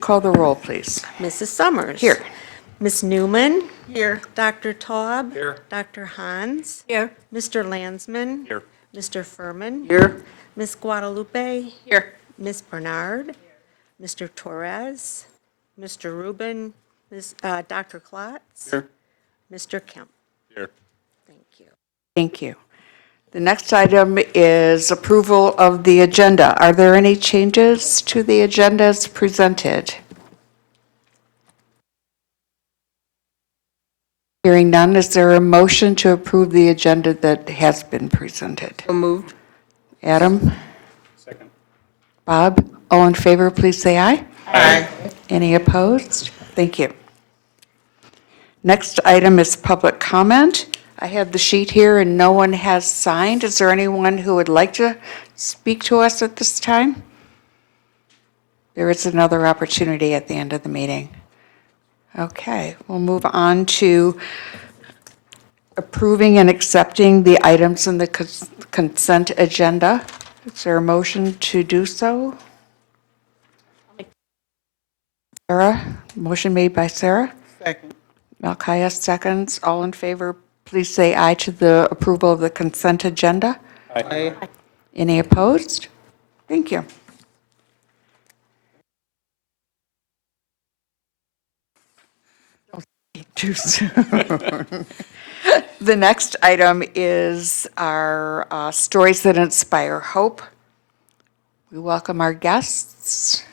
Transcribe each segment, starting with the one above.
Call the roll, please. Mrs. Summers. Here. Ms. Newman. Here. Dr. Taub. Here. Dr. Hans. Here. Mr. Landsman. Here. Mr. Furman. Here. Ms. Guadalupe. Here. Ms. Bernard. Mr. Torres. Mr. Rubin. Dr. Klotz. Here. Mr. Kemp. Here. Thank you. Thank you. The next item is approval of the agenda. Are there any changes to the agenda as presented? Hearing none, is there a motion to approve the agenda that has been presented? So moved. Adam? Second. Bob? All in favor, please say aye. Aye. Any opposed? Thank you. Next item is public comment. I have the sheet here and no one has signed. Is there anyone who would like to speak to us at this time? There is another opportunity at the end of the meeting. Okay, we'll move on to approving and accepting the items in the consent agenda. Is there a motion to do so? Sarah, motion made by Sarah. Second. Malchias seconds. All in favor, please say aye to the approval of the consent agenda. Aye. Any opposed? Thank you. Too soon. The next item is our Stories That Inspire Hope. We welcome our guests.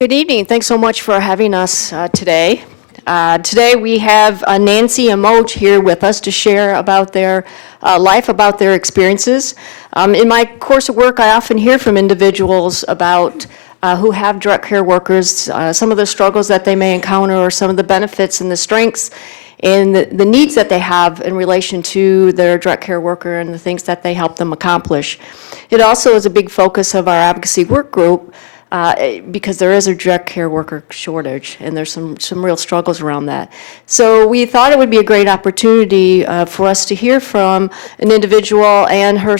Good evening. Thanks so much for having us today. Today we have Nancy and Moj here with us to share about their life, about their experiences. In my course of work, I often hear from individuals about who have direct care workers, some of the struggles that they may encounter or some of the benefits and the strengths and the needs that they have in relation to their direct care worker and the things that they help them accomplish. It also is a big focus of our advocacy work group because there is a direct care worker shortage, and there's some real struggles around that. So we thought it would be a great opportunity for us to hear from an individual and her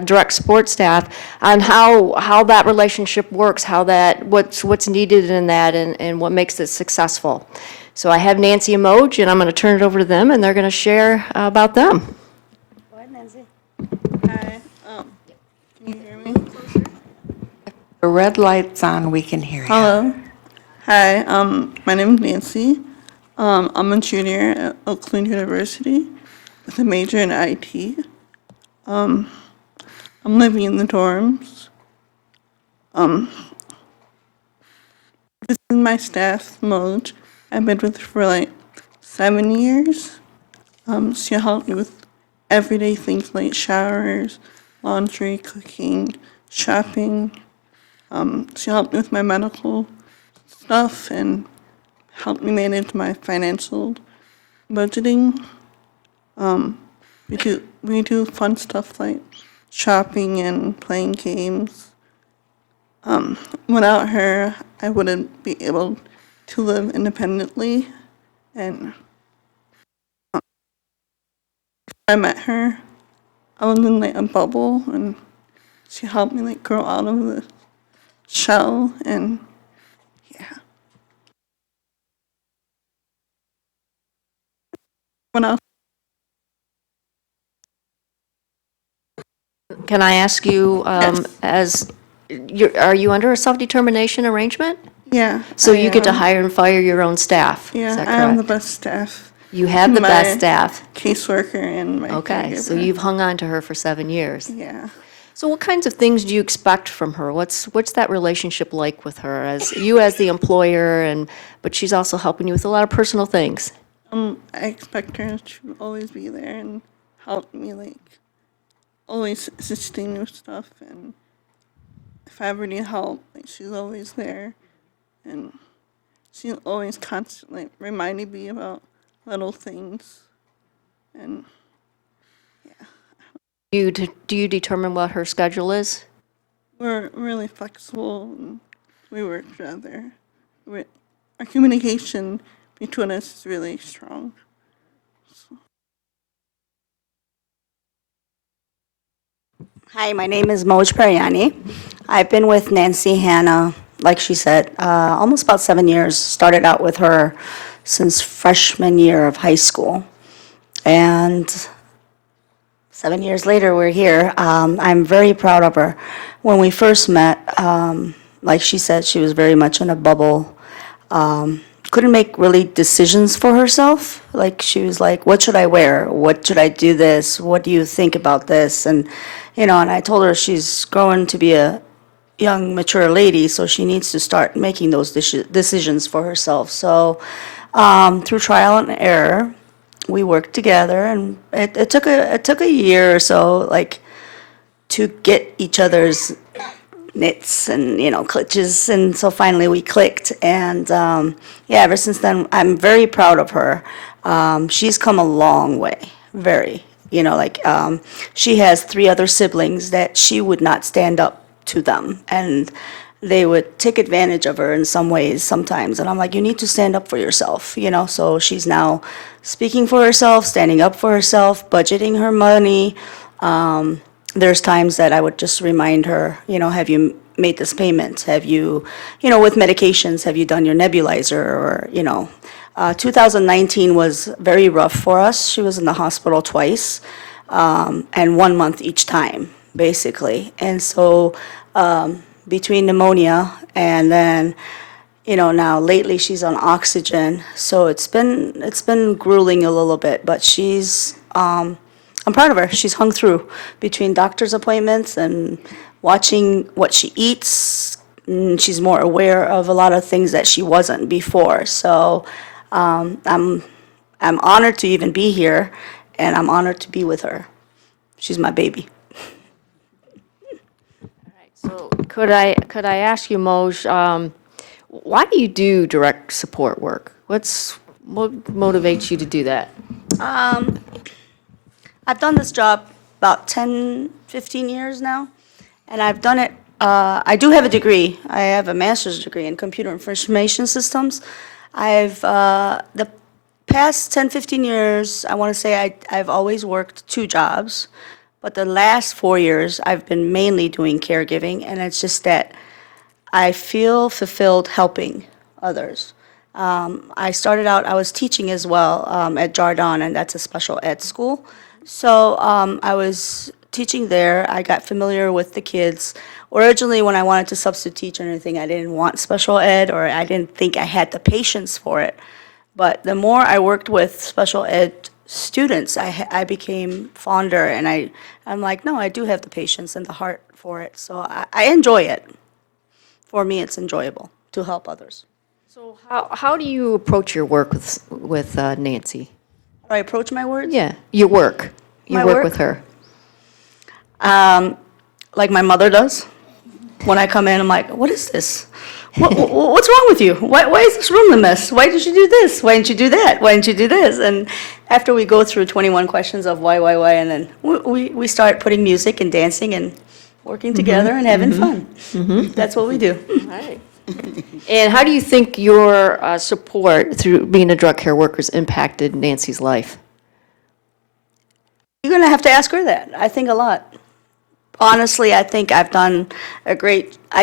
direct support staff on how that relationship works, what's needed in that, and what makes it successful. So I have Nancy and Moj, and I'm going to turn it over to them, and they're going to share about them. Go ahead, Nancy. Hi. Can you hear me? The red light's on, we can hear you. Hello. Hi. My name is Nancy. I'm a junior at Oakland University with a major in IT. I'm living in the dorms. This is my staff, Moj. I've been with her for like 7 years. She helped me with everyday things like showers, laundry, cooking, shopping. She helped me with my medical stuff and helped me manage my financial budgeting. We do fun stuff like shopping and playing games. Without her, I wouldn't be able to live independently. And when I met her, I was in like a bubble, and she helped me like grow out of the shell, and yeah. When else? Can I ask you, Yes. are you under a self-determination arrangement? Yeah. So I you get to am. hire and fire your own staff? Yeah, Is that I am the correct? best staff You have the best My staff. caseworker and my Okay, so caregiver. you've hung on to her for 7 years. Yeah. So what kinds of things do you expect from her? What's that relationship like with her as you as the employer but she's also helping you with a lot of personal things? I expect her to always be there and help me, like, always assisting me with stuff. And if I ever need help, like, she's always there. And she's always constantly reminding me about little things. And Do you determine what her schedule is? we're really flexible and we work together. Our communication between us is really strong. Hi, my name is Moj Periani. I've been with Nancy Hanna, like she said, almost about 7 years. Started out with her since freshman year of high school. And 7 years later, we're here. I'm very proud of her. When we first met, like she said, she was very much in a bubble. Couldn't make really decisions for herself. Like she was like, what should I wear? What should I do this? What do you think about this? And, and I told her she's growing to be a young, mature lady, so she needs to start making those decisions for herself. So through trial and error, we worked together, and it took a year or so, like, to get each other's knits and clutches, and so finally we clicked. And yeah, ever since then I'm very proud of her. She's come a long way, very, she has 3 other siblings that she would not stand up to them, and they would take advantage of her in some ways sometimes, and I'm like, you need to stand up for yourself, so she's now speaking for herself, standing up for herself, budgeting her money. There's times that I would just remind her, have you made this payment? Have you, with medications, have you done your nebulizer? Or, 2019 was very rough for us. She was in the hospital twice, and 1 month each time, basically. And so between pneumonia and then, now lately she's on oxygen. So it's been grueling a little bit, but I'm proud of her. She's hung through between doctor's appointments and watching what she eats. She's more aware of a lot of things that she wasn't before. So I'm honored to even be here, and I'm honored to be with her. She's my baby. So could I ask you, Moj, why do you do direct support work? What motivates you to do that? I've done this job about 10, 15 years now, and I've done it, I do have a degree. I have a master's degree in computer information systems. The past 10, 15 years, I want to say I've always worked 2 jobs, but the last 4 years, I've been mainly doing caregiving, and it's just that I feel fulfilled helping others. I started out, I was teaching as well at Jardin, and that's a special ed school. So I was teaching there. I got familiar with the kids. Originally, when I wanted to substitute teach or anything, I didn't want special ed, or I didn't think I had the patience for it. But the more I worked with special ed students, I became fonder, and I'm like, no, I do have the patience and the heart for it. So I enjoy it. For me, it's enjoyable to help others. So how do you approach your work with Nancy? How do I approach my words? Yeah, your work. You My work work? with her. Like my mother does. When I come in, I'm like, what is this? What's wrong with you? Why is this room a mess? Why did you do this? Why didn't you do that? Why didn't you do this? And after we go through 21 questions of why, and then we start putting music and dancing and working together and having fun. That's what we do. Right. And how do you think your support through being a drug care worker has impacted Nancy's life? You're going to have to ask her that. I think a lot. Honestly, I think I've done I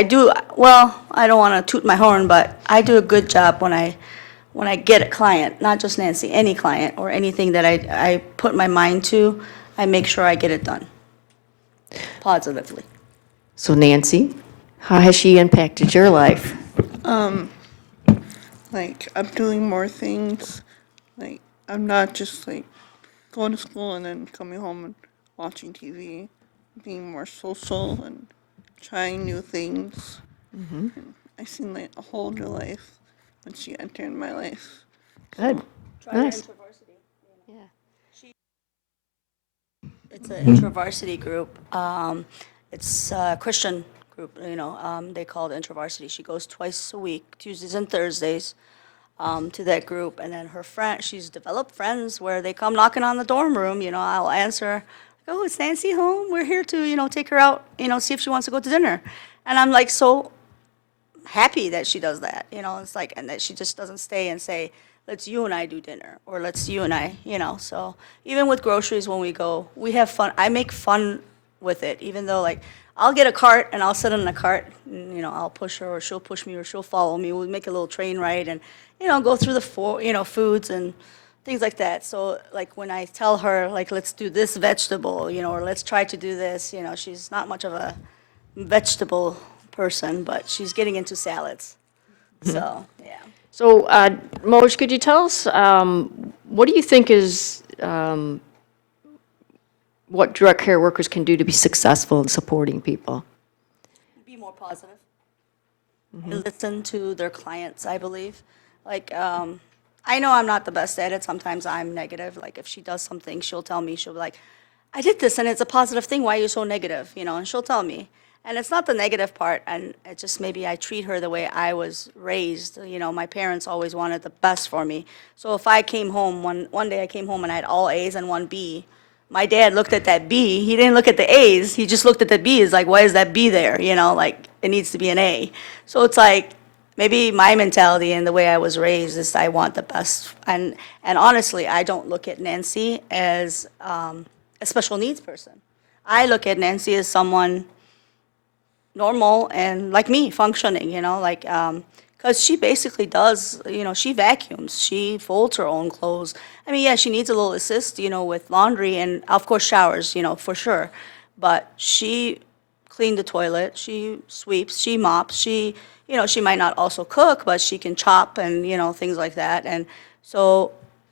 don't want to toot my horn, but I do a good job when I get a client, not just Nancy, any client or anything that I put my mind to, I make sure I get it done positively. So Nancy, how has she impacted your life? Like, I'm doing more things. Like, I'm not just like going to school and then coming home and watching TV, being more social and trying new things. And I seen like a whole new life when she entered my life. Good. Nice. It's an IntroVarsity group. It's a Christian group, they call it IntroVarsity. She goes twice a week, Tuesdays and Thursdays, to that group. And then her friend, she's developed friends where they come knocking on the dorm room, I'll answer, oh, is Nancy home? We're here to, take her out, see if she wants to go to dinner. And I'm like so happy that she does that, it's like, and that she just doesn't stay and say, let's you and I do dinner, or let's you and I, so even with groceries when we go, we have fun. I make fun with it, even though like, I'll get a cart and I'll sit in the cart and, I'll push her or she'll push me or she'll follow me. We'll make a little train ride and, go through the foods and things like that. So like when I tell her, like, let's do this vegetable, or let's try to do this, she's not much of a vegetable person, but she's getting into salads. So, yeah. So, Moj, could you tell us, what do you think is, what direct care workers can do to be successful in supporting people? Be more positive. Listen to their clients, I believe. Like, I know I'm not the best at it. Sometimes I'm negative. Like, if she does something, she'll tell me, she'll be like, I did this and it's a positive thing. Why are you so negative? And she'll tell me. And it's not the negative part, and it just maybe I treat her the way I was raised. My parents always wanted the best for me. So if I came home, one day I came home and I had all A's and one B, my dad looked at that B, he didn't look at the A's, he just looked at the B, is like, why is that B there? Like, it needs to be an A. So it's like, maybe my mentality and the way I was raised is I want the best. And honestly, I don't look at Nancy as a special needs person. I look at Nancy as someone normal and like me, functioning, like, because she basically does, she vacuums, she folds her own clothes. I mean, yeah, she needs a little assist, with laundry and of course showers, for sure. But she cleaned the toilet, she sweeps, she mops, she might not also cook, but she can chop and, things like that. And so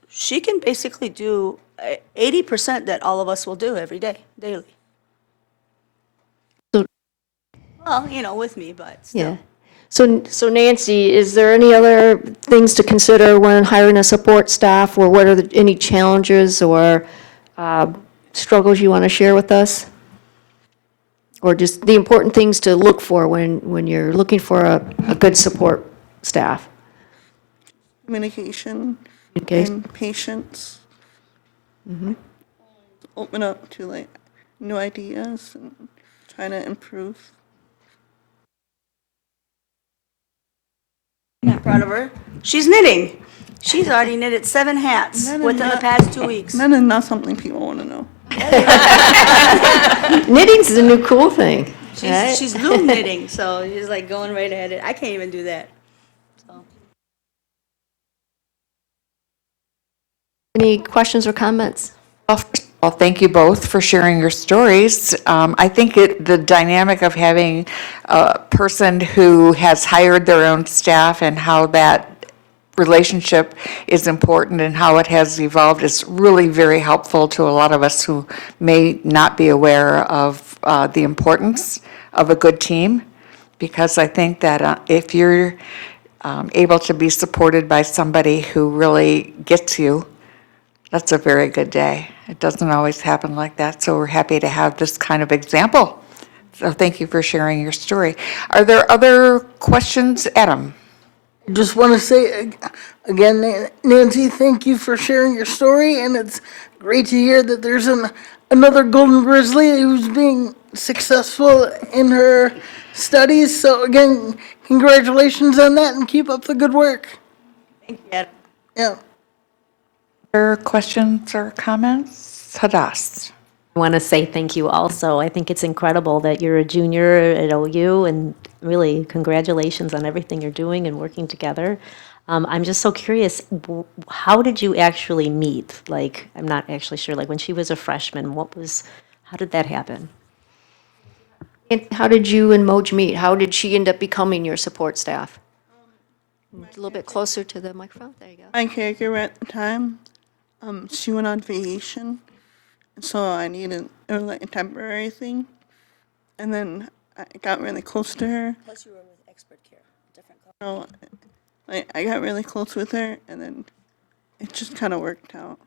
she can basically do 80% that all of us will do every day, daily. So- Well, with me, but still. Yeah. So Nancy, is there any other things to consider when hiring a support staff, or what are any challenges or struggles you want to share with us? Or just the important things to look for when you're looking for a good support staff? Communication Okay. and patience. Open up to like new ideas and trying to improve. Not proud of her. She's knitting. She's already knitted 7 hats None of within the that- past 2 weeks. None is not something people want to know. Knitting's the new cool thing. right? She's loom knitting, so she's like going right at it. I can't even do that. So. Any questions or comments? Well, first of all, thank you both for sharing your stories. I think the dynamic of having a person who has hired their own staff and how that relationship is important and how it has evolved is really very helpful to a lot of us who may not be aware of the importance of a good team. Because I think that if you're able to be supported by somebody who really gets you, that's a very good day. It doesn't always happen like that, so we're happy to have this kind of example. So thank you for sharing your story. Are there other questions? Adam? Just want to say again, Nancy, thank you for sharing your story, and it's great to hear that there's another Golden Grizzly who's being successful in her studies. So again, congratulations on that, and keep up the good work. Thank you, Adam. Yeah. Other questions or comments? Hadas? I want to say thank you also. I think it's incredible that you're a junior at OU, and really congratulations on everything you're doing and working together. I'm just so curious, how did you actually meet? Like, I'm not actually sure, like when she was a freshman, how did that happen? And how did you and Moj meet? How did she end up becoming your support staff? A little bit closer to the microphone. There you go. My caregiver at the time, she went on vacation, so I needed like a temporary thing. And then I got really close to her. Plus you were with expert care, different company. So, like, I got really close with her, and then it just kind of worked out.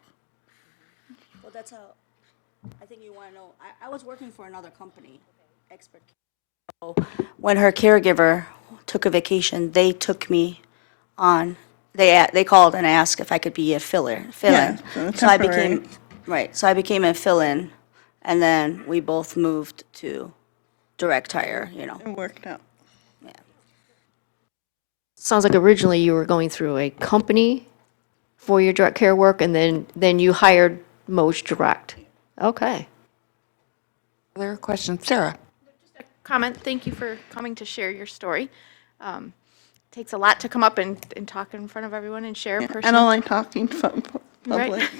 Well, that's how, I think you want to know, I was working for another company, expert care. So when her caregiver took a vacation, they took me on, they called and asked if I could be a fill-in. Yeah, so So I temporary. became, right, so I became a fill-in, and then we both moved to direct hire, you know. It worked out. Yeah. Sounds like originally you were going through a company for your direct care work, and then you hired Moj Direct. Okay. Other questions? Sarah? Comment. Thank you for coming to share your story. Takes a lot to come up and talk in front of everyone and share I personally. don't like talking to Right. public.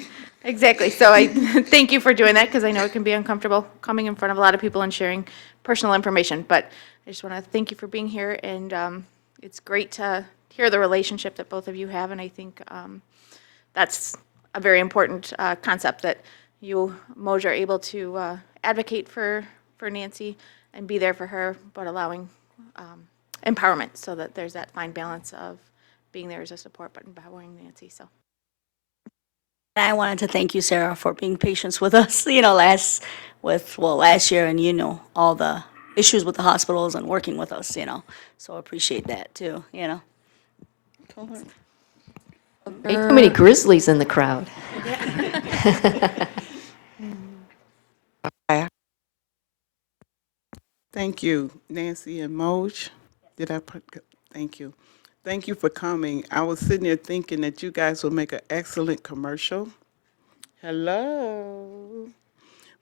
Exactly. So I thank you for doing that because I know it can be uncomfortable coming in front of a lot of people and sharing personal information. But I just want to thank you for being here, and it's great to hear the relationship that both of you have. And I think that's a very important concept that you, Moj, are able to advocate for Nancy and be there for her, but allowing empowerment so that there's that fine balance of being there as a support, but empowering Nancy. So. And I wanted to thank you, Sarah, for being patient with us, you know, last year, and you know, all the issues with the hospitals and working with us, you know. So I appreciate that too, you know. Way too many Grizzlies in the crowd. Thank you, Nancy and Moj. Did I put, thank you. Thank you for coming. I was sitting there thinking that you guys will make an excellent commercial. Hello.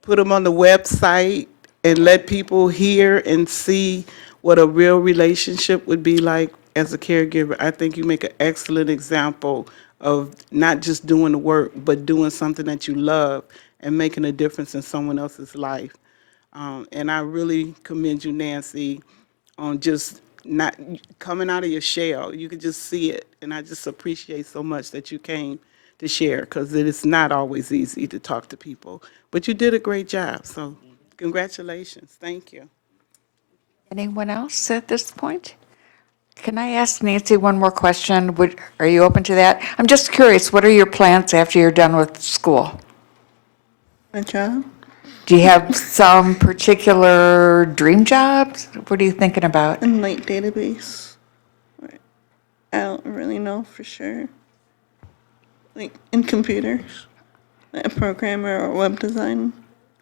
Put them on the website and let people hear and see what a real relationship would be like as a caregiver. I think you make an excellent example of not just doing the work, but doing something that you love and making a difference in someone else's life. And I really commend you, Nancy, on just not coming out of your shell. You could just see it. And I just appreciate so much that you came to share, because it is not always easy to talk to people. But you did a great job. So congratulations. Thank you. Anyone else at this point? Can I ask Nancy one more question? Are you open to that? I'm just curious, what are your plans after you're done with school? My job? Do you have some particular dream jobs? What are you thinking about? And like database. I don't really know for sure. Like in computers, like a programmer or web design.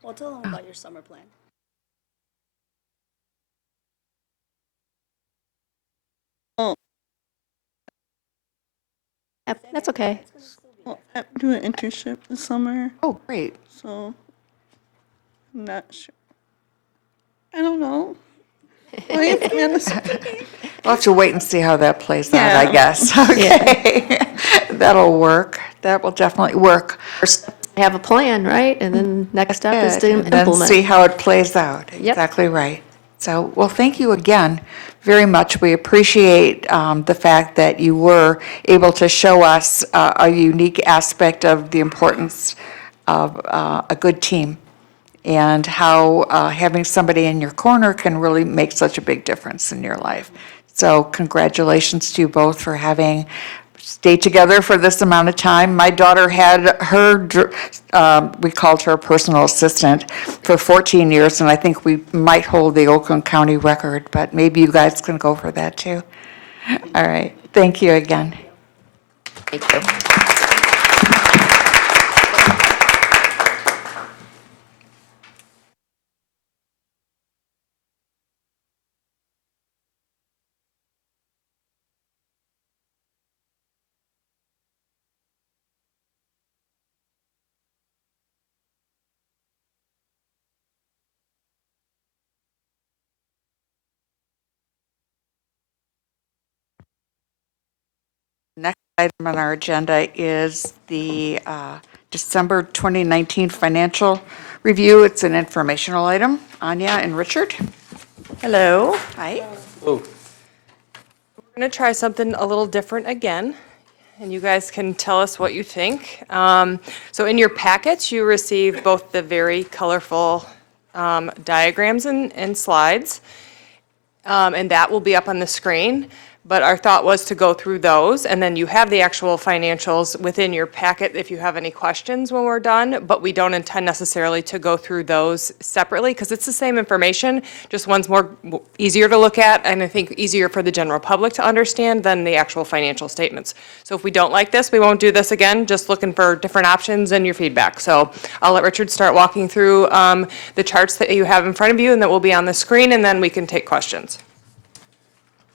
Well, tell them about your summer plan. Oh, Yep, that's okay. well, I do an internship this summer, Oh, great. so I'm not sure. I don't know. Why you put me on the spot? We'll have to wait and see how that plays out, I Yeah. guess. Okay. That'll work. That will definitely work. First, have a plan, right? And then next step is to And then see implement. how it plays out. Yep. Exactly right. So, well, thank you again very much. We appreciate the fact that you were able to show us a unique aspect of the importance of a good team and how having somebody in your corner can really make such a big difference in your life. So congratulations to you both for having stayed together for this amount of time. My daughter had we called her personal assistant for 14 years, and I think we might hold the Oakland County record, but maybe you guys can go for that too. All right, thank you again. Thank you. Next item on our agenda is the December 2019 financial review. It's an informational item. Anya and Richard? Hello. Hi. We're going to try something a little different again. and you guys can tell us what you think. So in your packets, you receive both the very colorful diagrams and slides, and that will be up on the screen. But our thought was to go through those, and then you have the actual financials within your packet if you have any questions when we're done, but we don't intend necessarily to go through those separately, because it's the same information, just one's easier to look at, and I think easier for the general public to understand than the actual financial statements. So if we don't like this, we won't do this again, just looking for different options and your feedback. So I'll let Richard start walking through the charts that you have in front of you and that will be on the screen, and then we can take questions.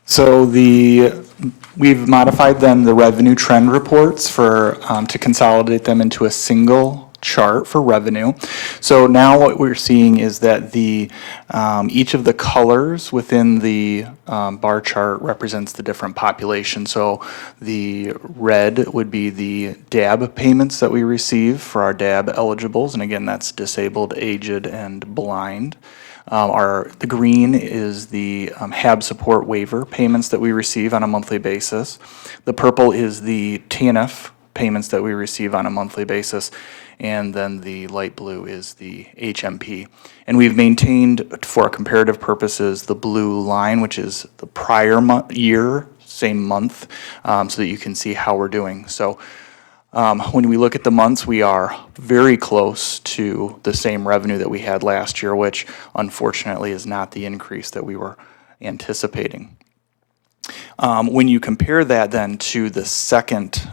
So we've modified them, the revenue trend reports, to consolidate them into a single chart for revenue. So now what we're seeing is that each of the colors within the bar chart represents the different populations. So the red would be the DAB payments that we receive for our DAB eligibles, and again, that's disabled, aged, and blind. The green is the HAB support waiver payments that we receive on a monthly basis. The purple is the TNF payments that we receive on a monthly basis. And then the light blue is the HMP. And we've maintained, for comparative purposes, the blue line, which is the prior year, same month, so that you can see how we're doing. So when we look at the months, we are very close to the same revenue that we had last year, which unfortunately is not the increase that we were anticipating. When you compare that then to the second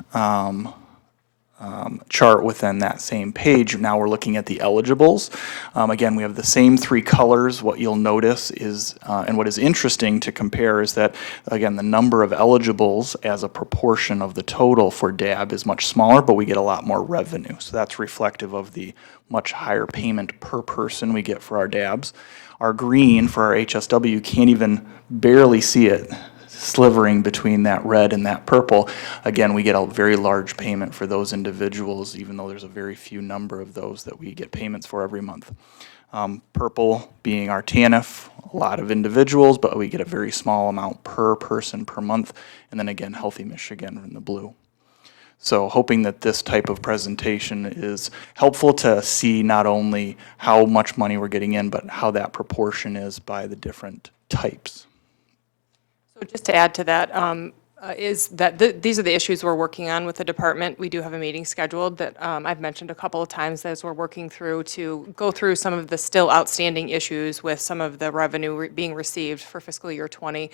chart within that same page, now we're looking at the eligibles. Again, we have the same three colors. What you'll notice is, and what is interesting to compare is that, again, the number of eligibles as a proportion of the total for DAB is much smaller, but we get a lot more revenue. So that's reflective of the much higher payment per person we get for our DABs. Our green for our HSW, you can't even barely see it slivering between that red and that purple. Again, we get a very large payment for those individuals, even though there's a very few number of those that we get payments for every month. Purple being our TNF, a lot of individuals, but we get a very small amount per person per month. And then again, Healthy Michigan in the blue. So hoping that this type of presentation is helpful to see not only how much money we're getting in, but how that proportion is by the different types. So just to add to that, is that these are the issues we're working on with the department. We do have a meeting scheduled that I've mentioned a couple of times as we're working through to go through some of the still outstanding issues with some of the revenue being received for fiscal year 20.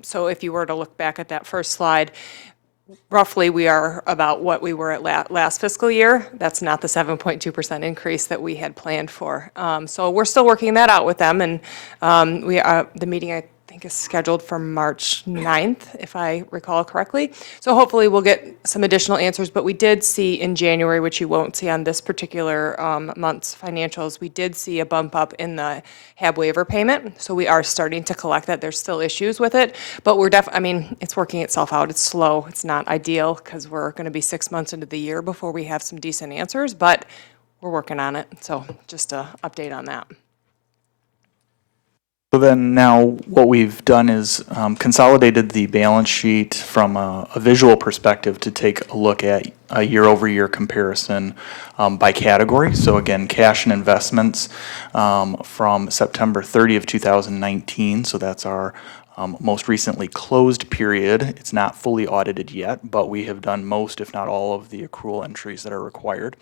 So if you were to look back at that first slide, roughly we are about what we were at last fiscal year. That's not the 7.2% increase that we had planned for. So we're still working that out with them, and the meeting I think is scheduled for March 9th, if I recall correctly. So hopefully we'll get some additional answers, but we did see in January, which you won't see on this particular month's financials, we did see a bump up in the HAB waiver payment. So we are starting to collect that. There's still issues with it, but we're I mean, it's working itself out. It's slow. It's not ideal because we're going to be 6 months into the year before we have some decent answers, but we're working on it. So just an update on that. So then now what we've done is consolidated the balance sheet from a visual perspective to take a look at a year-over-year comparison by category. So again, cash and investments from September 30 of 2019. So that's our most recently closed period. It's not fully audited yet, but we have done most, if not all, of the accrual entries that are required.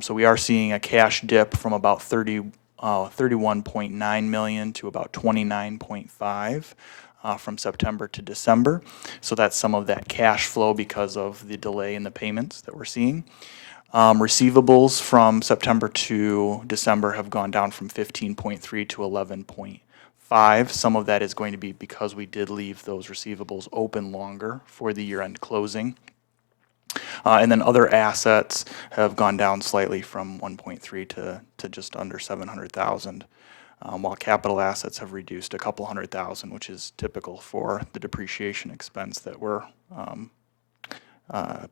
So we are seeing a cash dip from about 31.9 million to about 29.5 from September to December. So that's some of that cash flow because of the delay in the payments that we're seeing. Receivables from September to December have gone down from 15.3 to 11.5. Some of that is going to be because we did leave those receivables open longer for the year-end closing. And then other assets have gone down slightly from 1.3 to just under 700,000, while capital assets have reduced a couple $100,000, which is typical for the depreciation expense that we're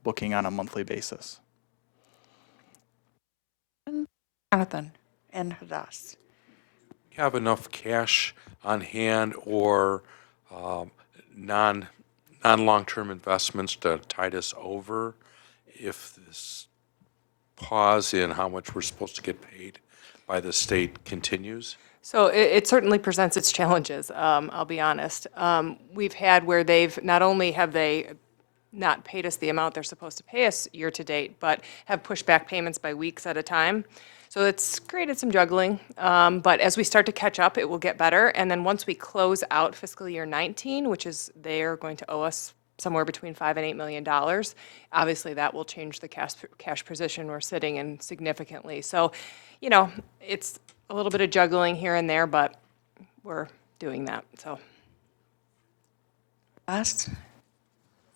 booking on a monthly basis. Jonathan and Hadass. Have enough cash on hand or non-long-term investments to tide us over if this pause in how much we're supposed to get paid by the state continues? So it certainly presents its challenges, I'll be honest. We've had where not only have they not paid us the amount they're supposed to pay us year-to-date, but have pushed back payments by weeks at a time. So it's created some juggling, but as we start to catch up, it will get better. And then once we close out fiscal year 19, which is they're going to owe us somewhere between $5 and $8 million, obviously that will change the cash position we're sitting in significantly. So, it's a little bit of juggling here and there, but we're doing that, so. Us?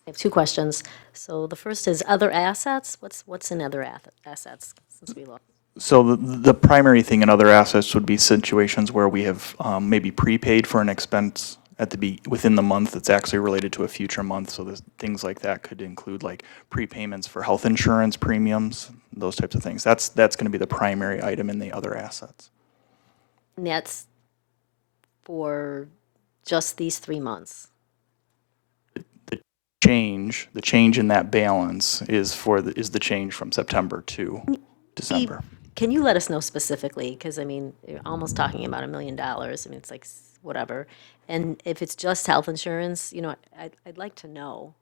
I have two questions. So the first is other assets. What's in other assets since we lost? So the primary thing in other assets would be situations where we have maybe prepaid for an expense within the month that's actually related to a future month. So there's things like that could include like prepayments for health insurance premiums, those types of things. That's going to be the primary item in the other assets. And that's for just these 3 months. The change in that balance is the change from September to December. Can you let us know specifically? Because, I mean, you're almost talking about $1 million. I mean, it's like whatever. And if it's just health insurance, I'd like to know,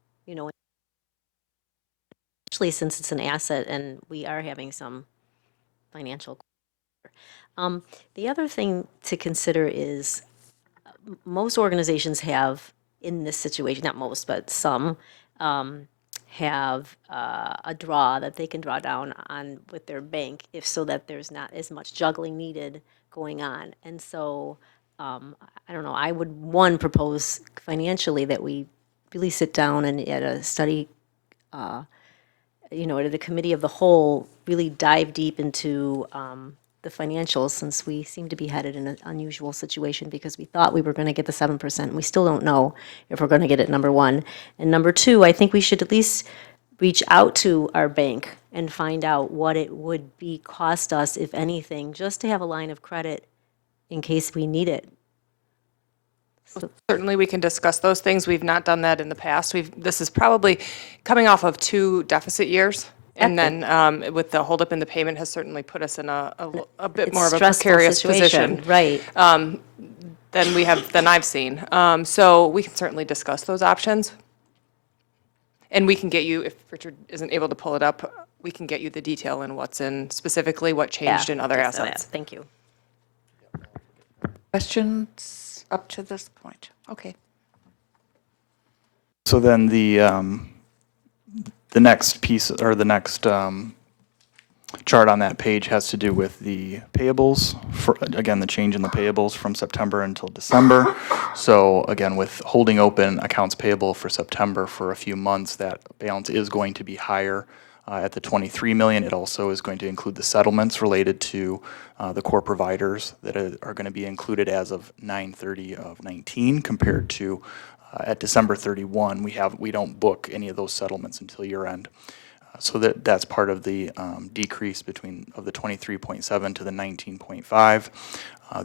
especially since it's an asset and we are having some financial. The other thing to consider is most organizations have, in this situation, not most, but some, have a draw that they can draw down on with their bank so that there's not as much juggling needed going on. And so, I don't know, I would, propose financially that we really sit down and at a study, at the committee of the whole, really dive deep into the financials, since we seem to be headed in an unusual situation because we thought we were going to get the 7%. And we still don't know if we're going to get it, number one. And number two, I think we should at least reach out to our bank and find out what it would cost us, if anything, just to have a line of credit in case we need it. Certainly, we can discuss those things. We've not done that in the past. This is probably coming off of 2 deficit years. And then with the holdup in the payment has certainly put us in a bit more of a Stressful precarious situation, position. right. Than I've seen. So we can certainly discuss those options. And we can get you, if Richard isn't able to pull it up, we can get you the detail in specifically what changed in other just assets. Thank you. Questions up to this point? Okay. So then the next piece, or the next chart on that page, has to do with the payables. Again, the change in the payables from September until December. So again, with holding open accounts payable for September for a few months, that balance is going to be higher at the 23 million. It also is going to include the settlements related to the core providers that are going to be included as of 9/30 of 19, compared to at December 31, we don't book any of those settlements until year end. So that's part of the decrease of the 23.7 to the 19.5.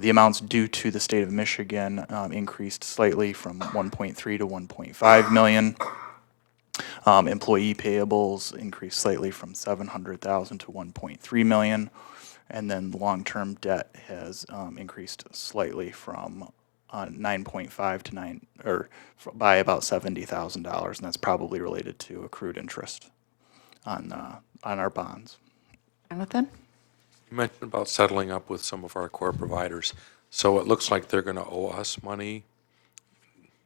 The amounts due to the state of Michigan increased slightly from 1.3 to 1.5 million. Employee payables increased slightly from 700,000 to 1.3 million. And then long-term debt has increased slightly from 9.5 to 9, or by about $70,000, and that's probably related to accrued interest on our bonds. Jonathan? You mentioned about settling up with some of our core providers. So it looks like they're going to owe us money,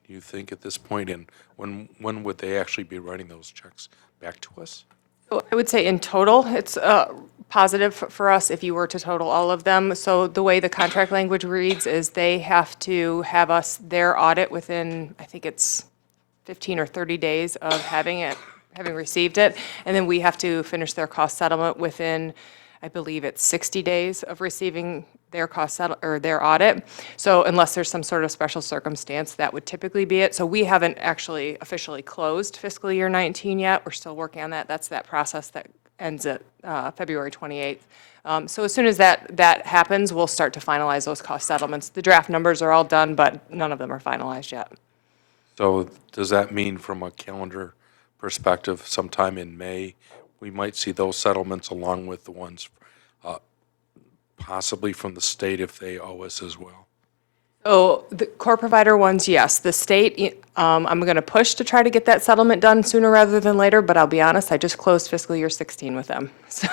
you think, at this point? And when would they actually be writing those checks back to us? So I would say in total, it's positive for us if you were to total all of them. So the way the contract language reads is they have to have their audit within, I think it's 15 or 30 days of having received it. And then we have to finish their cost settlement within, I believe it's 60 days of receiving their their audit. So unless there's some sort of special circumstance, that would typically be it. So we haven't actually officially closed fiscal year 19 yet. We're still working on that. That's that process that ends at February 28th. So as soon as that happens, we'll start to finalize those cost settlements. The draft numbers are all done, but none of them are finalized yet. So does that mean from a calendar perspective, sometime in May, we might see those settlements along with the ones possibly from the state if they owe us as well? So the core provider ones, yes. The state, I'm going to push to try to get that settlement done sooner rather than later, but I'll be honest, I just closed fiscal year 16 with them. So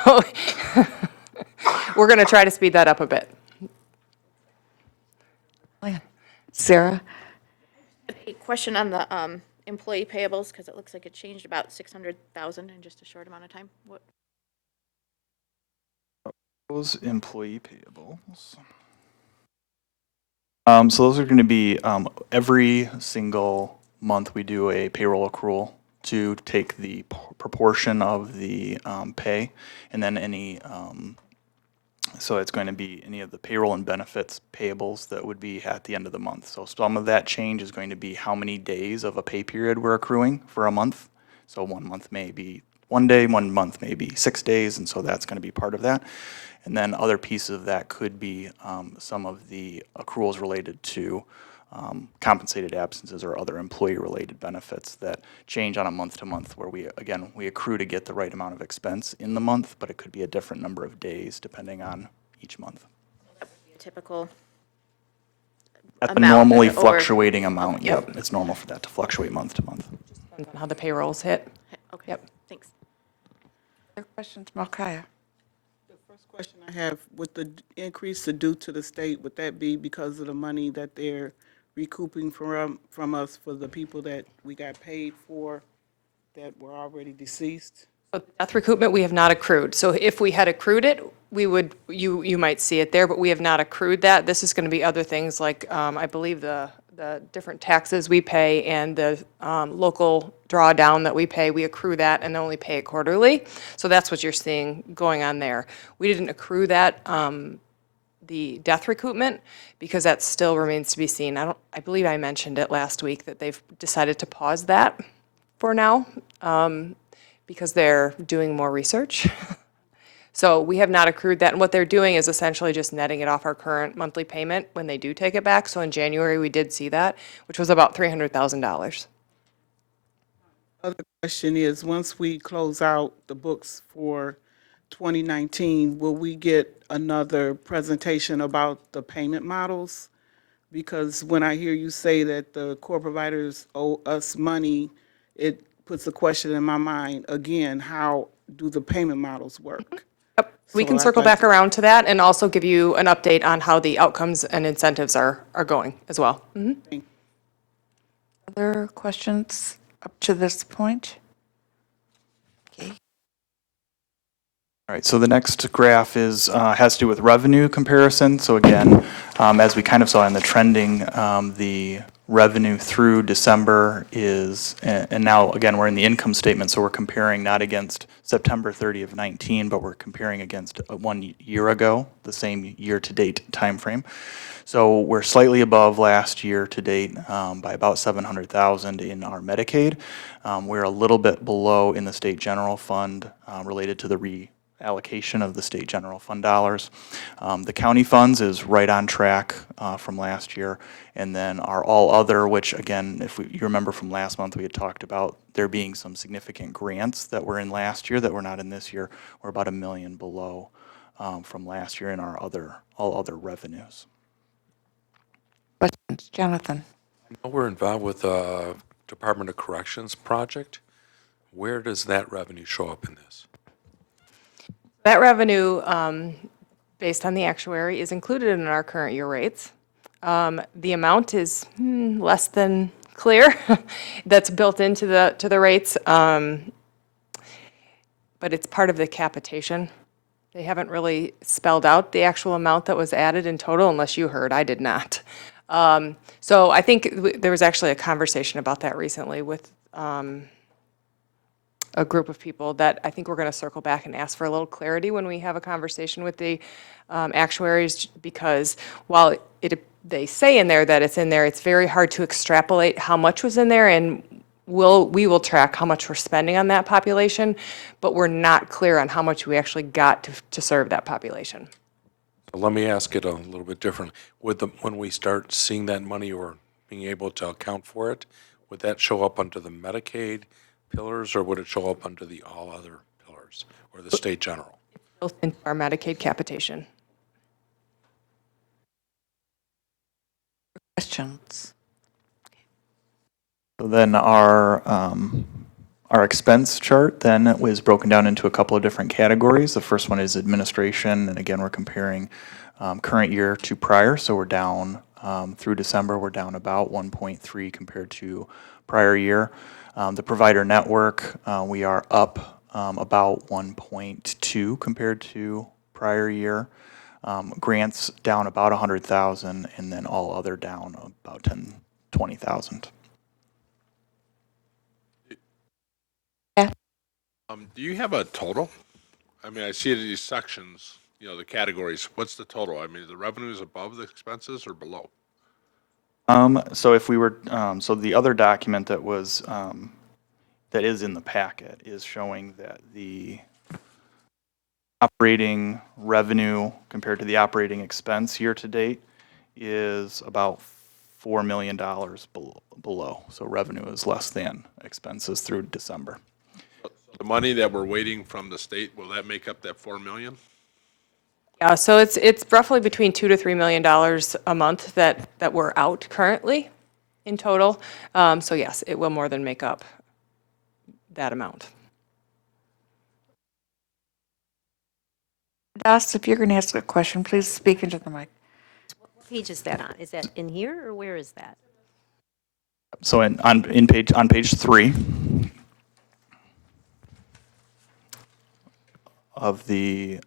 we're going to try to speed that up a bit. Sarah? A question on the employee payables, because it looks like it changed about 600,000 in just a short amount of time. What? Those employee payables. So those are going to be every single month we do a payroll accrual to take the proportion of the pay, and then any so it's going to be any of the payroll and benefits payables that would be at the end of the month. So some of that change is going to be how many days of a pay period we're accruing for a month. So 1 month may be 1 day, 1 month may be 6 days, and so that's going to be part of that. And then other pieces of that could be some of the accruals related to compensated absences or other employee-related benefits that change on a month-to-month, where we accrue to get the right amount of expense in the month, but it could be a different number of days depending on each month. Typical At the amount normally or- fluctuating amount, yep, it's normal for that to fluctuate month to month. Depends on how the payrolls hit. Okay, Yep. thanks. Other questions, Malkaya? The first question I have, with the increase to due to the state, would that be because of the money that they're recouping from us for the people that we got paid for that were already deceased? But death recoupment, we have not accrued. So if we had accrued it, we would, you might see it there, but we have not accrued that. This is going to be other things like, I believe the different taxes we pay and the local drawdown that we pay, we accrue that and only pay it quarterly. So that's what you're seeing going on there. We didn't accrue that, the death recoupment, because that still remains to be seen. I believe I mentioned it last week that they've decided to pause that for now, because they're doing more research. So we have not accrued that, and what they're doing is essentially just netting it off our current monthly payment when they do take it back. So in January, we did see that, which was about $300,000. Other question is, once we close out the books for 2019, will we get another presentation about the payment models? Because when I hear you say that the core providers owe us money, it puts a question in my mind, again, how do the payment models work? We So can I'd circle like back to- around to that and also give you an update on how the outcomes and incentives are going as well. Other questions up to this point? Okay. All right, so the next graph is, has to do with revenue comparison. So again, as we kind of saw in the trending, the revenue through December is, and now again, we're in the income statement, so we're comparing not against September 30 of 19, but we're comparing against 1 year ago, the same year-to-date timeframe. So we're slightly above last year to date by about 700,000 in our Medicaid. We're a little bit below in the state general fund related to the allocation of the state general fund dollars. The county funds is right on track from last year. And then our all other, which again, if you remember from last month, we had talked about there being some significant grants that were in last year that were not in this year. We're about $1 million below from last year in our all other revenues. Questions, Jonathan? I know we're involved with a Department of Corrections project. Where does that revenue show up in this? That revenue, based on the actuary, is included in our current year rates. The amount is less than clear. That's built into the rates, but it's part of the capitation. They haven't really spelled out the actual amount that was added in total, unless you heard. I did not. So I think there was actually a conversation about that recently with a group of people that I think we're going to circle back and ask for a little clarity when we have a conversation with the actuaries, because while they say in there that it's in there, it's very hard to extrapolate how much was in there, and we will track how much we're spending on that population, but we're not clear on how much we actually got to serve that population. So let me ask it a little bit differently. When we start seeing that money or being able to account for it, would that show up under the Medicaid pillars, or would it show up under the all other pillars, or the state general? Built into our Medicaid capitation. Questions? So then our expense chart then was broken down into a couple of different categories. The first one is administration, and again, we're comparing current year to prior, so we're down through December, we're down about 1.3 compared to prior year. The provider network, we are up about 1.2 compared to prior year. Grants down about 100,000, and then all other down about 20,000. Do you have a total? I mean, I see these sections, you know, the categories. What's the total? I mean, the revenues above the expenses or below? So if we were, so the other document that was, that is in the packet is showing that the operating revenue compared to the operating expense year to date is about $4 million below. So revenue is less than expenses through December. The money that we're waiting from the state, will that make up that 4 million? Yeah, so it's roughly between $2 to $3 million a month that we're out currently in total. So yes, it will more than make up that amount. Das, if you're going to ask a question, please speak into the mic. What page is that on? Is that in here, or where is that? So on page 3 of the,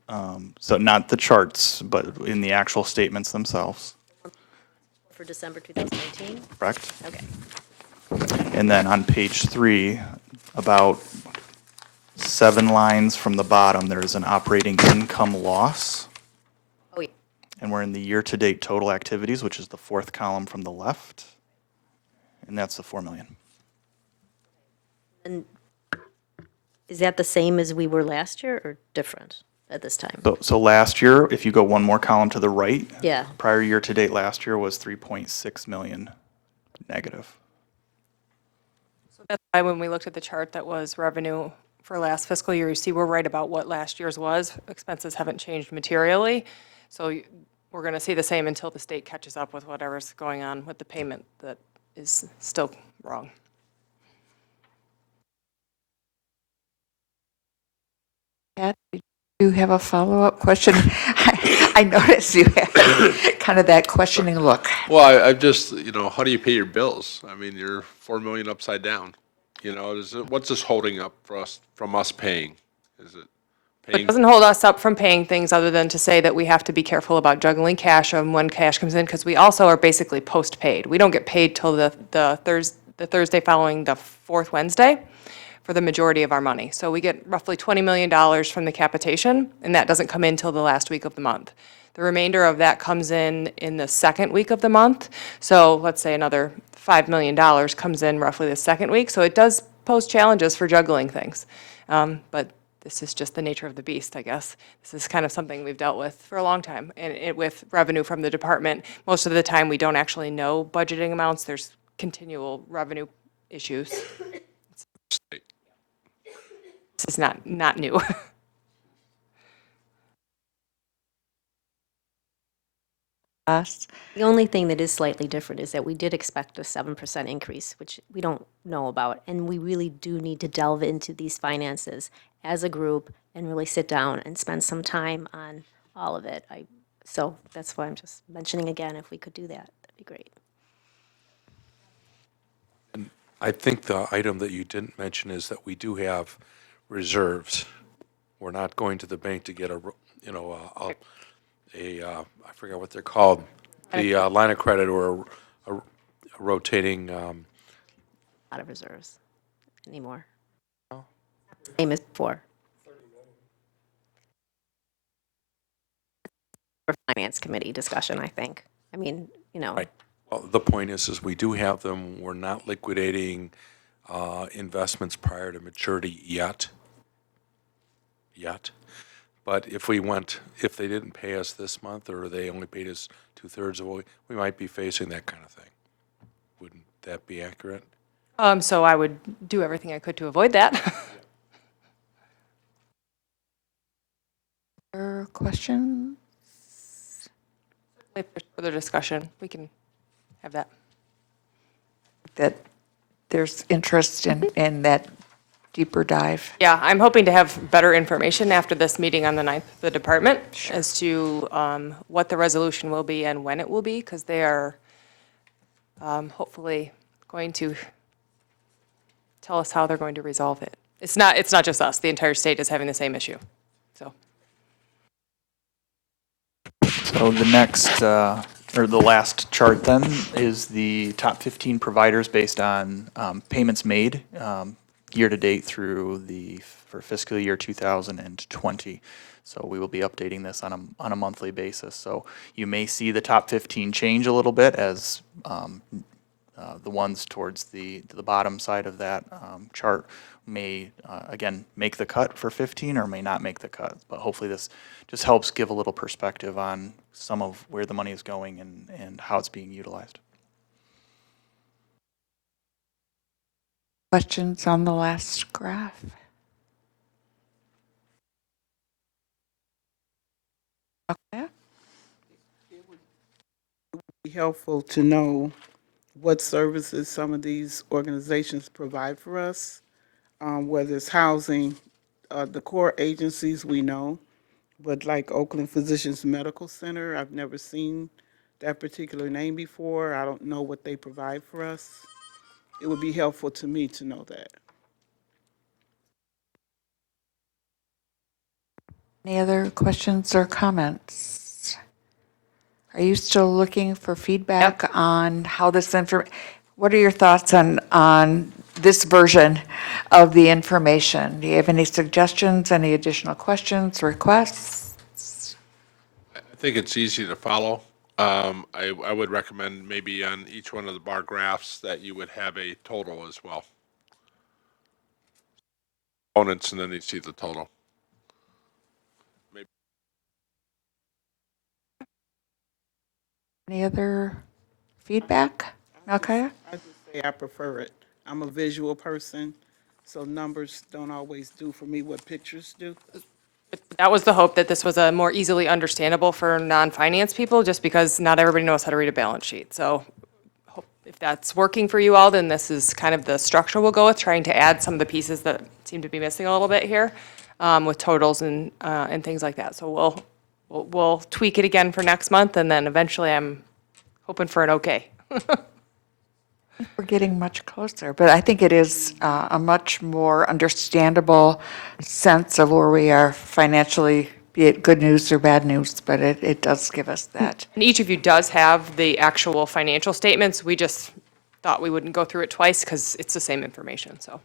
so not the charts, but in the actual statements themselves, For December 2019? correct? Okay. And then on page 3, about 7 lines from the bottom, there is an operating income loss. Oh, yeah. And we're in the year-to-date total activities, which is the 4th column from the left. And that's the 4 million. And is that the same as we were last year, or different at this time? So last year, if you go one more column to the right, Yeah. prior year-to-date last year was 3.6 million negative. So that's why when we looked at the chart that was revenue for last fiscal year, you see we're right about what last year's was. Expenses haven't changed materially. So we're going to see the same until the state catches up with whatever's going on with the payment that is still wrong. Pat, did you have a follow-up question? I noticed you had kind of that questioning look. Well, I'm just, you know, how do you pay your bills? I mean, you're 4 million upside down. You know, what's this holding up for us, from us paying? Is it It paying? doesn't hold us up from paying things other than to say that we have to be careful about juggling cash and when cash comes in, because we also are basically post-paid. We don't get paid till the Thursday following the fourth Wednesday for the majority of our money. So we get roughly $20 million from the capitation, and that doesn't come in till the last week of the month. The remainder of that comes in the second week of the month. So let's say another $5 million comes in roughly the second week. So it does pose challenges for juggling things. But this is just the nature of the beast, I guess. This is kind of something we've dealt with for a long time. And with revenue from the department, most of the time we don't actually know budgeting amounts. There's continual revenue issues. This is not new. Das? The only thing that is slightly different is that we did expect a 7% increase, which we don't know about. And we really do need to delve into these finances as a group and really sit down and spend some time on all of it. So that's why I'm just mentioning again, if we could do that, that'd be great. I think the item that you didn't mention is that we do have reserves. We're not going to the bank to get I forget what they're called, the line of credit or a rotating, Out of reserves anymore. Same as before. For finance committee discussion, I think. I mean, right. Well, the point is we do have them. We're not liquidating investments prior to maturity yet. But if they didn't pay us this month, or they only paid us 2/3 of what we might be facing that kind of thing. Wouldn't that be accurate? So I would do everything I could to avoid that. Other questions? If there's further discussion, we can have that. That there's interest in that deeper dive? Yeah, I'm hoping to have better information after this meeting on the 9th with the department as to what the resolution will be and when it will be, because they are hopefully going to tell us how they're going to resolve it. It's not just us, the entire state is having the same issue, so. So the next, or the last chart then, is the top 15 providers based on payments made year-to-date through for fiscal year 2020. So we will be updating this on a monthly basis. So you may see the top 15 change a little bit as the ones towards the bottom side of that chart may, again, make the cut for 15 or may not make the cut. But hopefully this just helps give a little perspective on some of where the money is going and how it's being utilized. Questions on the last graph? Okay. Be helpful to know what services some of these organizations provide for us, whether it's housing, the core agencies we know, but like Oakland Physicians Medical Center, I've never seen that particular name before. I don't know what they provide for us. It would be helpful to me to know that. Any other questions or comments? Are you still looking for feedback on how this what are your thoughts on this version of the information? Do you have any suggestions, any additional questions, requests? I think it's easy to follow. I would recommend maybe on each one of the bar graphs that you would have a total as well. Components, and then you see the total. Any other feedback? Okay. I just say I prefer it. I'm a visual person, so numbers don't always do for me what pictures do. That was the hope, that this was a more easily understandable for non-finance people, just because not everybody knows how to read a balance sheet. So if that's working for you all, then this is kind of the structure we'll go with, trying to add some of the pieces that seem to be missing a little bit here with totals and things like that. So we'll tweak it again for next month, and then eventually I'm hoping for an okay. We're getting much closer, but I think it is a much more understandable sense of where we are financially, be it good news or bad news, but it does give us that. And each of you does have the actual financial statements. We just thought we wouldn't go through it twice because it's the same information, so.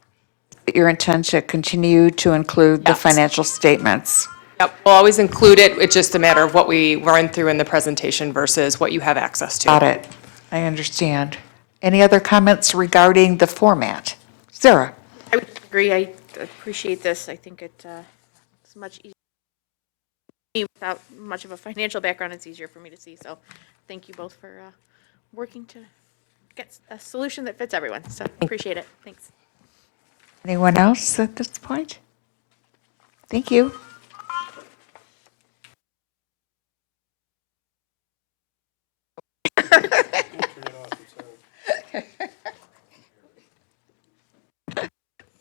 Your intent to continue to include the Yes. financial statements. Yep, we'll always include it. It's just a matter of what we run through in the presentation versus what you have access to. Got it. I understand. Any other comments regarding the format? Sarah? I would agree. I appreciate this. I think it's much easier. Without much of a financial background, it's easier for me to see. So thank you both for working to get a solution that fits everyone. So appreciate it. Thanks. Anyone else at this point? Thank you.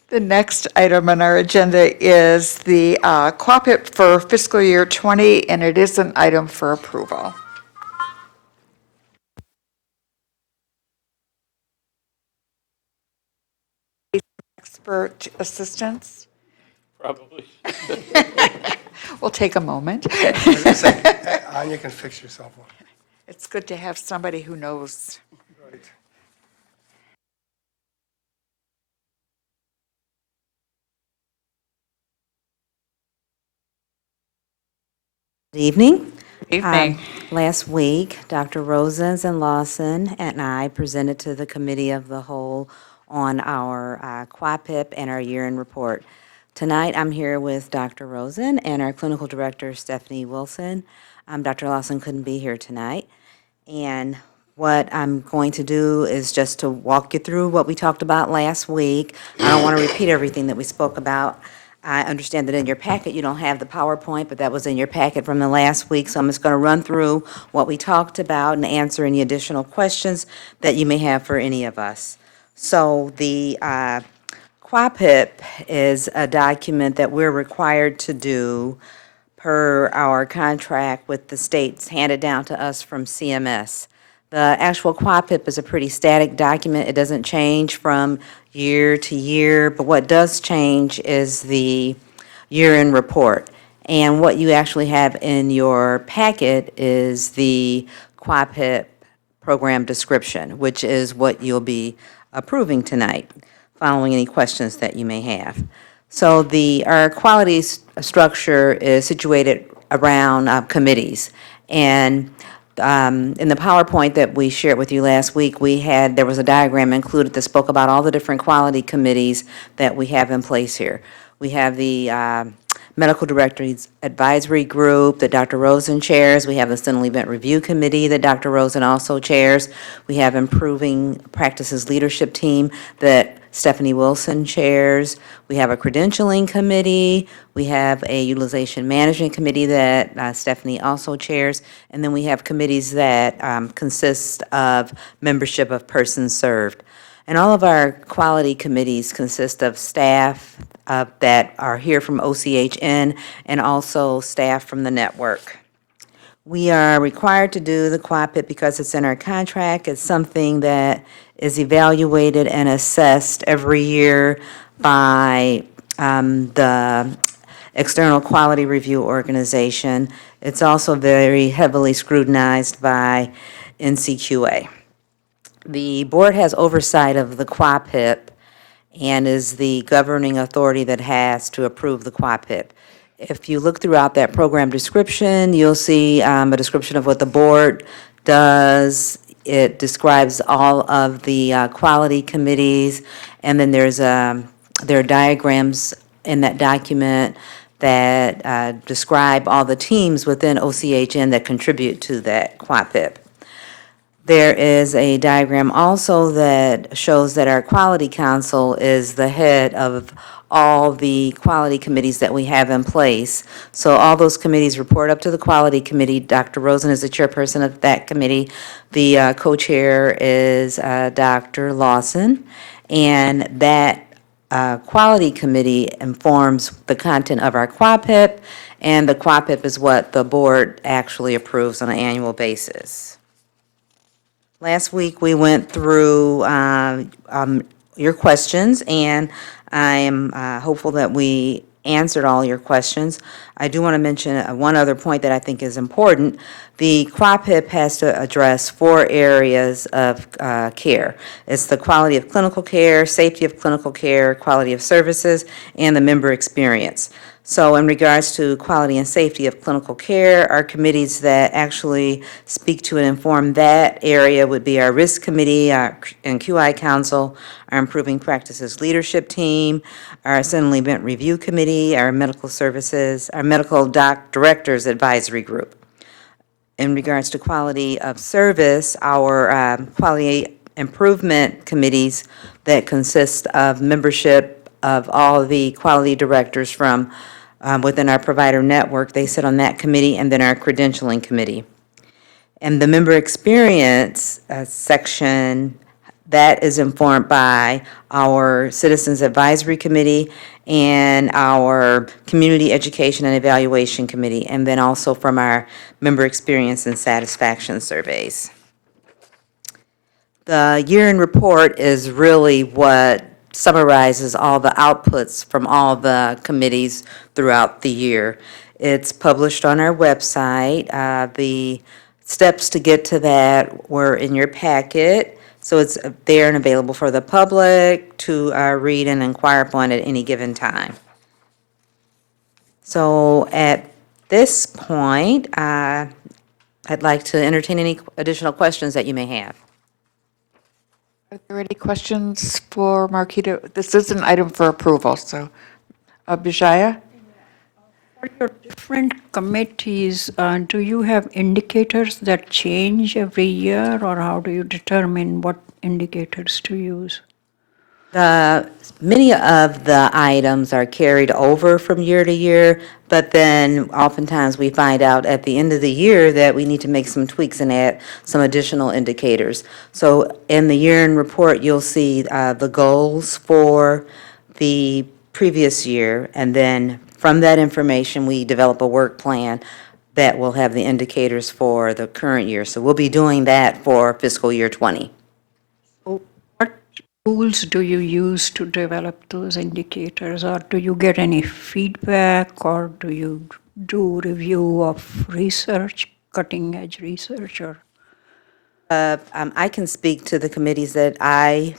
The next item on our agenda is the QAPIP for fiscal year 20, and it is an item for approval. Expert assistance? Probably. We'll take a moment. Anya can fix yourself one. It's good to have somebody who knows. Right. Good evening. Evening. Last week, Dr. Rosens and Lawson and I presented to the Committee of the Whole on our QAPIP and our year-end report. Tonight, I'm here with Dr. Rosen and our Clinical Director, Stephanie Wilson. Dr. Lawson couldn't be here tonight. And What I'm going to do is just to walk you through what we talked about last week. I don't want to repeat everything that we spoke about. I understand that in your packet, you don't have the PowerPoint, but that was in your packet from the last week, so I'm just going to run through what we talked about and answer any additional questions that you may have for any of us. So the QAPIP is a document that we're required to do per our contract with the states handed down to us from CMS. The actual QAPIP is a pretty static document. It doesn't change from year to year, but what does change is the year-end report. And what you actually have in your packet is the QAPIP program description, which is what you'll be approving tonight, following any questions that you may have. So our quality structure is situated around committees. And in the PowerPoint that we shared with you last week, there was a diagram included that spoke about all the different quality committees that we have in place here. We have the Medical Directors Advisory Group that Dr. Rosen chairs. We have the Sentinel Event Review Committee that Dr. Rosen also chairs. We have Improving Practices Leadership Team that Stephanie Wilson chairs. We have a Credentialing Committee. We have a Utilization Management Committee that Stephanie also chairs. And then we have committees that consist of membership of persons served. And all of our quality committees consist of staff that are here from OCHN and also staff from the network. We are required to do the QAPIP because it's in our contract. It's something that is evaluated and assessed every year by the External Quality Review Organization. It's also very heavily scrutinized by NCQA. The board has oversight of the QAPIP and is the governing authority that has to approve the QAPIP. If you look throughout that program description, you'll see a description of what the board does. It describes all of the quality committees, and then there are diagrams in that document that describe all the teams within OCHN that contribute to that QAPIP. There is a diagram also that shows that our quality council is the head of all the quality committees that we have in place. So all those committees report up to the quality committee. Dr. Rosen is the chairperson of that committee. The co-chair is Dr. Lawson. And that quality committee informs the content of our QAPIP, and the QAPIP is what the board actually approves on an annual basis. Last week, we went through your questions, and I am hopeful that we answered all your questions. I do want to mention one other point that I think is important. The QAPIP has to address 4 areas of care. It's the quality of clinical care, safety of clinical care, quality of services, and the member experience. So in regards to quality and safety of clinical care, our committees that actually speak to and inform that area would be our Risk Committee and QI Council, our Improving Practices Leadership Team, our Sentinel Event Review Committee, our Medical Services, our Medical Directors Advisory Group. In regards to quality of service, our quality improvement committees that consist of membership of all the quality directors from within our provider network, they sit on that committee, and then our credentialing committee. And the member experience section, that is informed by our Citizens Advisory Committee and our Community Education and Evaluation Committee, and then also from our member experience and satisfaction surveys. The year-end report is really what summarizes all the outputs from all the committees throughout the year. It's published on our website. The steps to get to that were in your packet, so it's there and available for the public to read and inquire upon at any given time. So at this point, I'd like to entertain any additional questions that you may have. Are there any questions for Marquita? This is an item for approval, so Bijaya? Your different committees, do you have indicators that change every year, or how do you determine what indicators to use? Many of the items are carried over from year to year, but then oftentimes we find out at the end of the year that we need to make some tweaks and add some additional indicators. So in the year-end report, you'll see the goals for the previous year, and then from that information, we develop a work plan that will have the indicators for the current year. So we'll be doing that for fiscal year '20. What tools do you use to develop those indicators, or do you get any feedback, or do you do review of research, cutting edge research, or? I can speak to the committees that I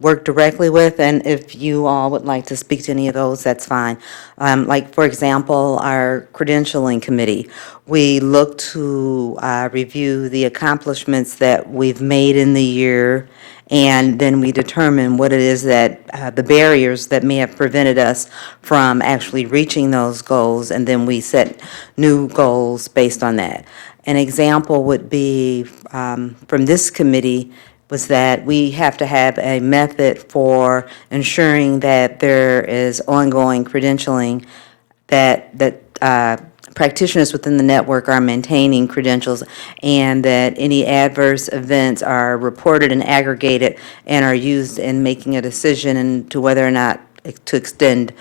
work directly with, and if you all would like to speak to any of those, that's fine. Like, for example, our credentialing committee, we look to review the accomplishments that we've made in the year, and then we determine what it is that the barriers that may have prevented us from actually reaching those goals, and then we set new goals based on that. An example would be from this committee was that we have to have a method for ensuring that there is ongoing credentialing, that practitioners within the network are maintaining credentials, and that any adverse events are reported and aggregated and are used in making a decision into whether or not to extend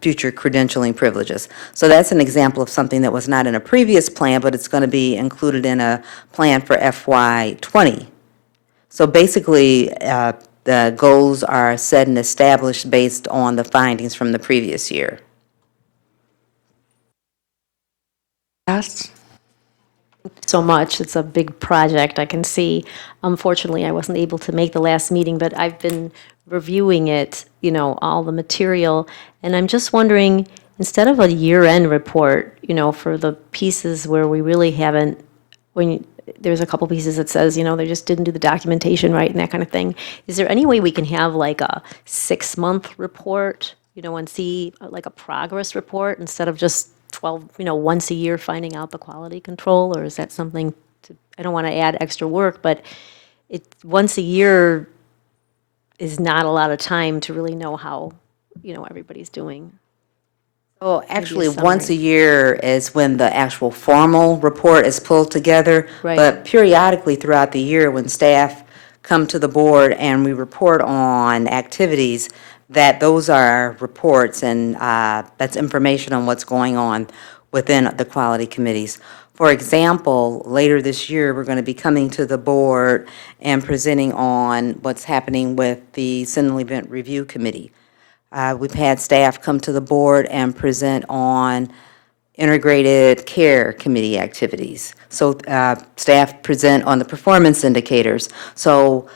future credentialing privileges. So that's an example of something that was not in a previous plan, but it's going to be included in a plan for FY '20. So basically, the goals are set and established based on the findings from the previous year. Yes? So much. It's a big project, I can see. Unfortunately, I wasn't able to make the last meeting, but I've been reviewing it, all the material, and I'm just wondering, instead of a year-end report, for the pieces where we really haven't, there's a couple pieces that says, they just didn't do the documentation right and that kind of thing. Is there any way we can have like a 6-month report, and see like a progress report instead of just 12, once a year finding out the quality control? Or is that something I don't want to add extra work, but once a year is not a lot of time to really know how, everybody's doing. Well, actually, summary. once a year is when the actual formal report is pulled together. Right. But periodically throughout the year, when staff come to the board and we report on activities, that those are reports, and that's information on what's going on within the quality committees. For example, later this year, we're going to be coming to the board and presenting on what's happening with the Sentinel Event Review Committee. We've had staff come to the board and present on integrated care committee activities. So staff present on the performance indicators. So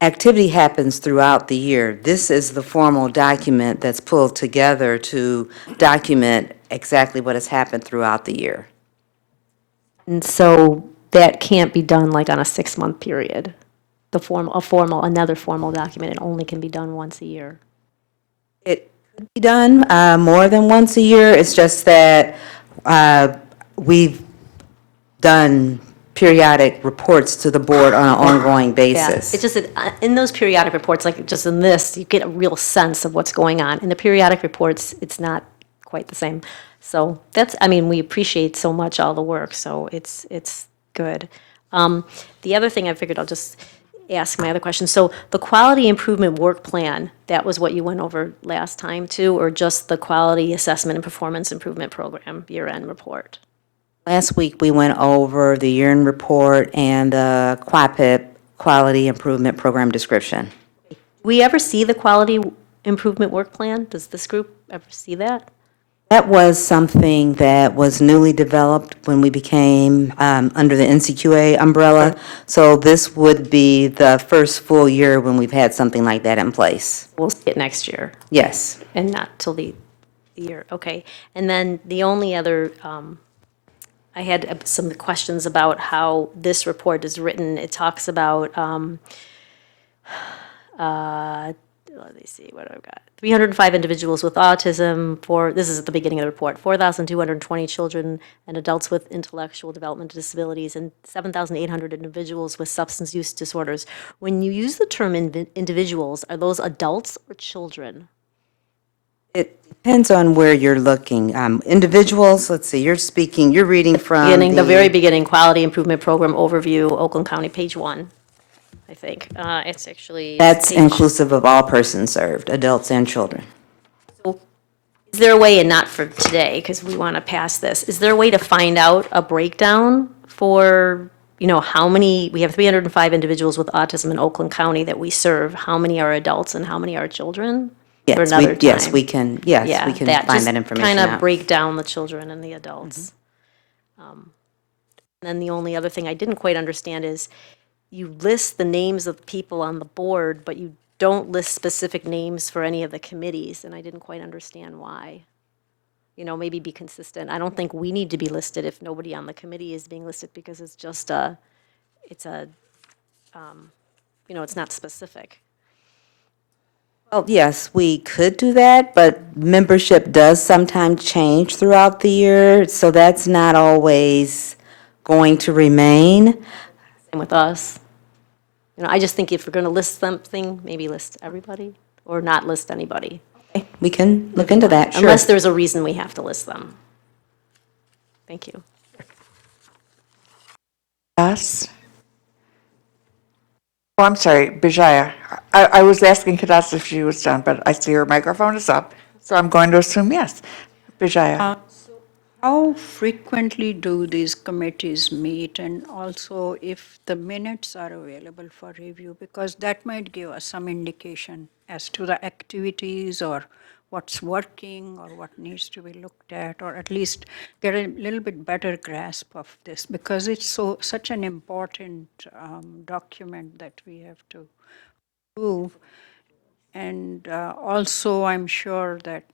activity happens throughout the year. This is the formal document that's pulled together to document exactly what has happened throughout the year. And so that can't be done like on a 6-month period. Another formal document, it only can be done once a year. It could be done more than once a year. It's just that we've done periodic reports to the board on an ongoing basis. Yeah, it's just that in those periodic reports, like just in this, you get a real sense of what's going on. In the periodic reports, it's not quite the same. So we appreciate so much all the work, so it's good. The other thing I figured I'll just ask my other question. So the quality improvement work plan, that was what you went over last time too, or just the quality assessment and performance improvement program year-end report? Last week, we went over the year-end report and the QUAPIP Quality Improvement Program description. We ever see the quality improvement work plan? Does this group ever see that? That was something that was newly developed when we became under the NCQA umbrella. So this would be the first full year when we've had something like that in place. We'll see it next year. Yes. And not till the year, okay. And then the only other, I had some questions about how this report is written. It talks about, let me see, what I've got. 305 individuals with autism, this is at the beginning of the report, 4,220 children and adults with intellectual developmental disabilities, and 7,800 individuals with substance use disorders. When you use the term individuals, are those adults or children? It depends on where you're looking. Individuals, let's see, you're reading from The very beginning, Quality Improvement Program Overview, Oakland County, page 1, I think. It's actually. That's page- inclusive of all persons served, adults and children. Is there a way, and not for today, because we want to pass this, is there a way to find out a breakdown for, how many, we have 305 individuals with autism in Oakland County that we serve, how many are adults and how many are children? For another time. Yes, we can find that information Kind out. of break down the children and the adults. And then the only other thing I didn't quite understand is, you list the names of people on the board, but you don't list specific names for any of the committees, and I didn't quite understand why. Maybe be consistent. I don't think we need to be listed if nobody on the committee is being listed, because it's just it's not specific. Well, yes, we could do that, but membership does sometimes change throughout the year, so that's not always going to remain. Same with us. I just think if we're going to list something, maybe list everybody, or not list anybody. We can look into that, sure. Unless there's a reason we have to list them. Thank you. Yes. Oh, I'm sorry, Bijaya. I was asking Kadas if she was done, but I see her microphone is up, so I'm going to assume yes. Bijaya. How frequently do these committees meet, and also if the minutes are available for review? Because that might give us some indication as to the activities or what's working or what needs to be looked at, or at least get a little bit better grasp of this, because it's such an important document that we have to prove. And also, I'm sure that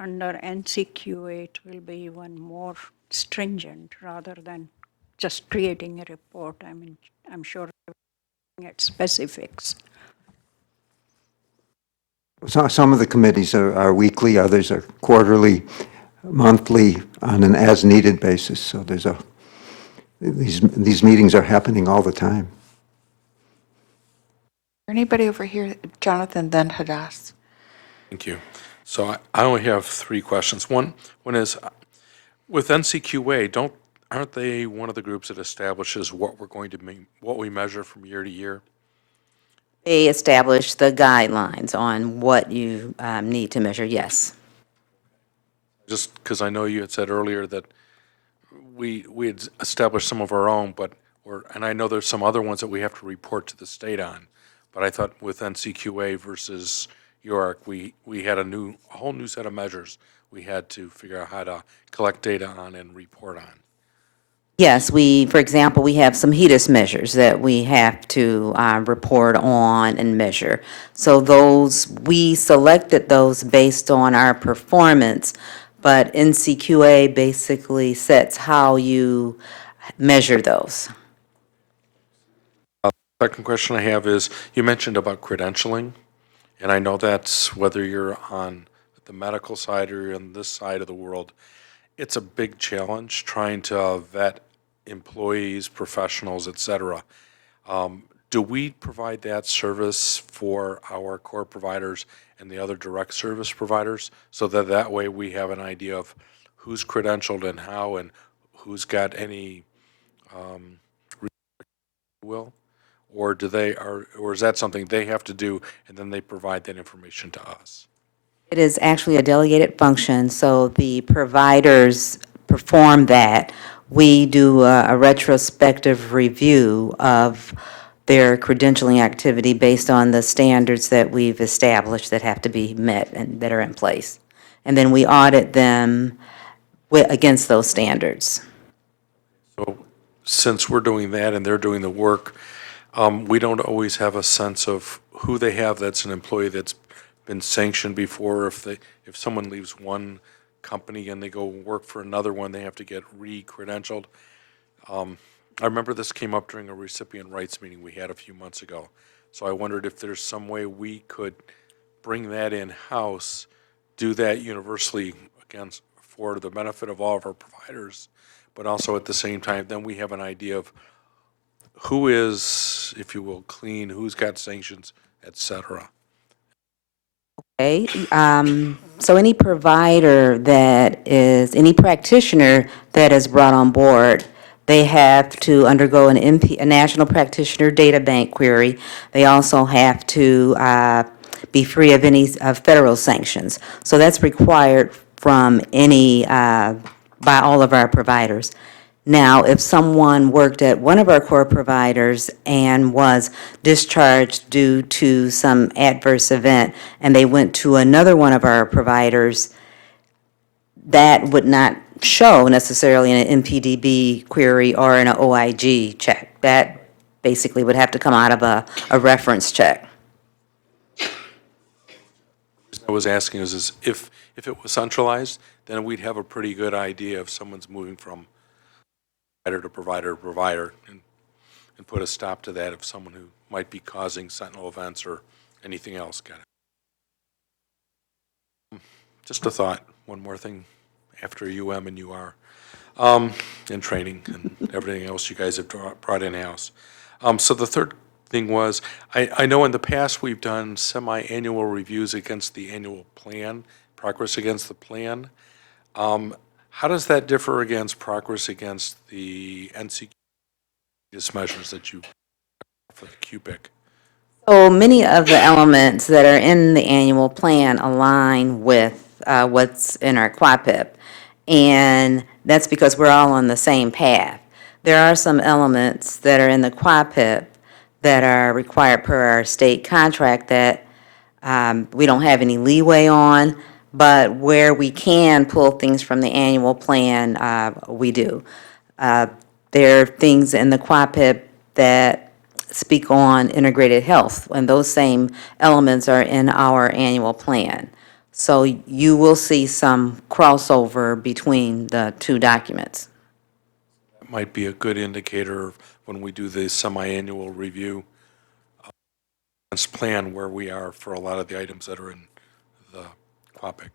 under NCQA, it will be even more stringent rather than just creating a report. I mean, I'm sure looking at specifics. So some of the committees are weekly, others are quarterly, monthly, on an as-needed basis. So these meetings are happening all the time. Anybody over here? Jonathan, then Hadass. Thank you. So I only have 3 questions. One is, with NCQA, aren't they one of the groups that establishes what we measure from year to year? They establish the guidelines on what you need to measure, yes. Just because I know you had said earlier that we had established some of our own, and I know there's some other ones that we have to report to the state on, but I thought with NCQA versus York, we had a whole new set of measures we had to figure out how to collect data on and report on. Yes, for example, we have some HEDIS measures that we have to report on and measure. So we selected those based on our performance, but NCQA basically sets how you measure those. Second question I have is, you mentioned about credentialing, and I know that's whether you're on the medical side or on this side of the world, it's a big challenge trying to vet employees, professionals, et cetera. Do we provide that service for our core providers and the other direct service providers, so that way we have an idea of who's credentialed and how, and who's got any will? Or is that something they have to do and then they provide that information to us? It is actually a delegated function, so the providers perform that. We do a retrospective review of their credentialing activity based on the standards that we've established that have to be met and that are in place. And then we audit them against those standards. So since we're doing that and they're doing the work, we don't always have a sense of who they have that's an employee that's been sanctioned before. If someone leaves one company and they go work for another one, they have to get re-credentialed. I remember this came up during a recipient rights meeting we had a few months ago. So I wondered if there's some way we could bring that in-house, do that universally, again, for the benefit of all of our providers, but also at the same time, then we have an idea of who is, if you will, clean, who's got sanctions, et cetera. Okay, so any provider that is, any practitioner that is brought on board, they have to undergo an a National Practitioner Data Bank query. They also have to be free of any federal sanctions. So that's required from any, by all of our providers. Now, if someone worked at one of our core providers and was discharged due to some adverse event, and they went to another one of our providers, that would not show necessarily in an MPDB query or in an OIG check. That basically would have to come out of a reference check. I was asking is if it was centralized, then we'd have a pretty good idea if someone's moving from provider to provider, and put a stop to that if someone who might be causing sentinel events or anything else got it. Just a thought, one more thing after UM and UR, and training and everything else you guys have brought in-house. So the third thing was, I know in the past we've done semi-annual reviews against the annual plan, progress against the plan. How does that differ against progress against the NCQ measures that you for the CUPIC? So many of the elements that are in the annual plan align with what's in our QUAPIP, and that's because we're all on the same path. There are some elements that are in the QUAPIP that are required per our state contract that we don't have any leeway on, but where we can pull things from the annual plan, we do. There are things in the QUAPIP that speak on integrated health, and those same elements are in our annual plan. So you will see some crossover between the two documents. That might be a good indicator when we do the semi-annual review against plan where we are for a lot of the items that are in the QUAPIC.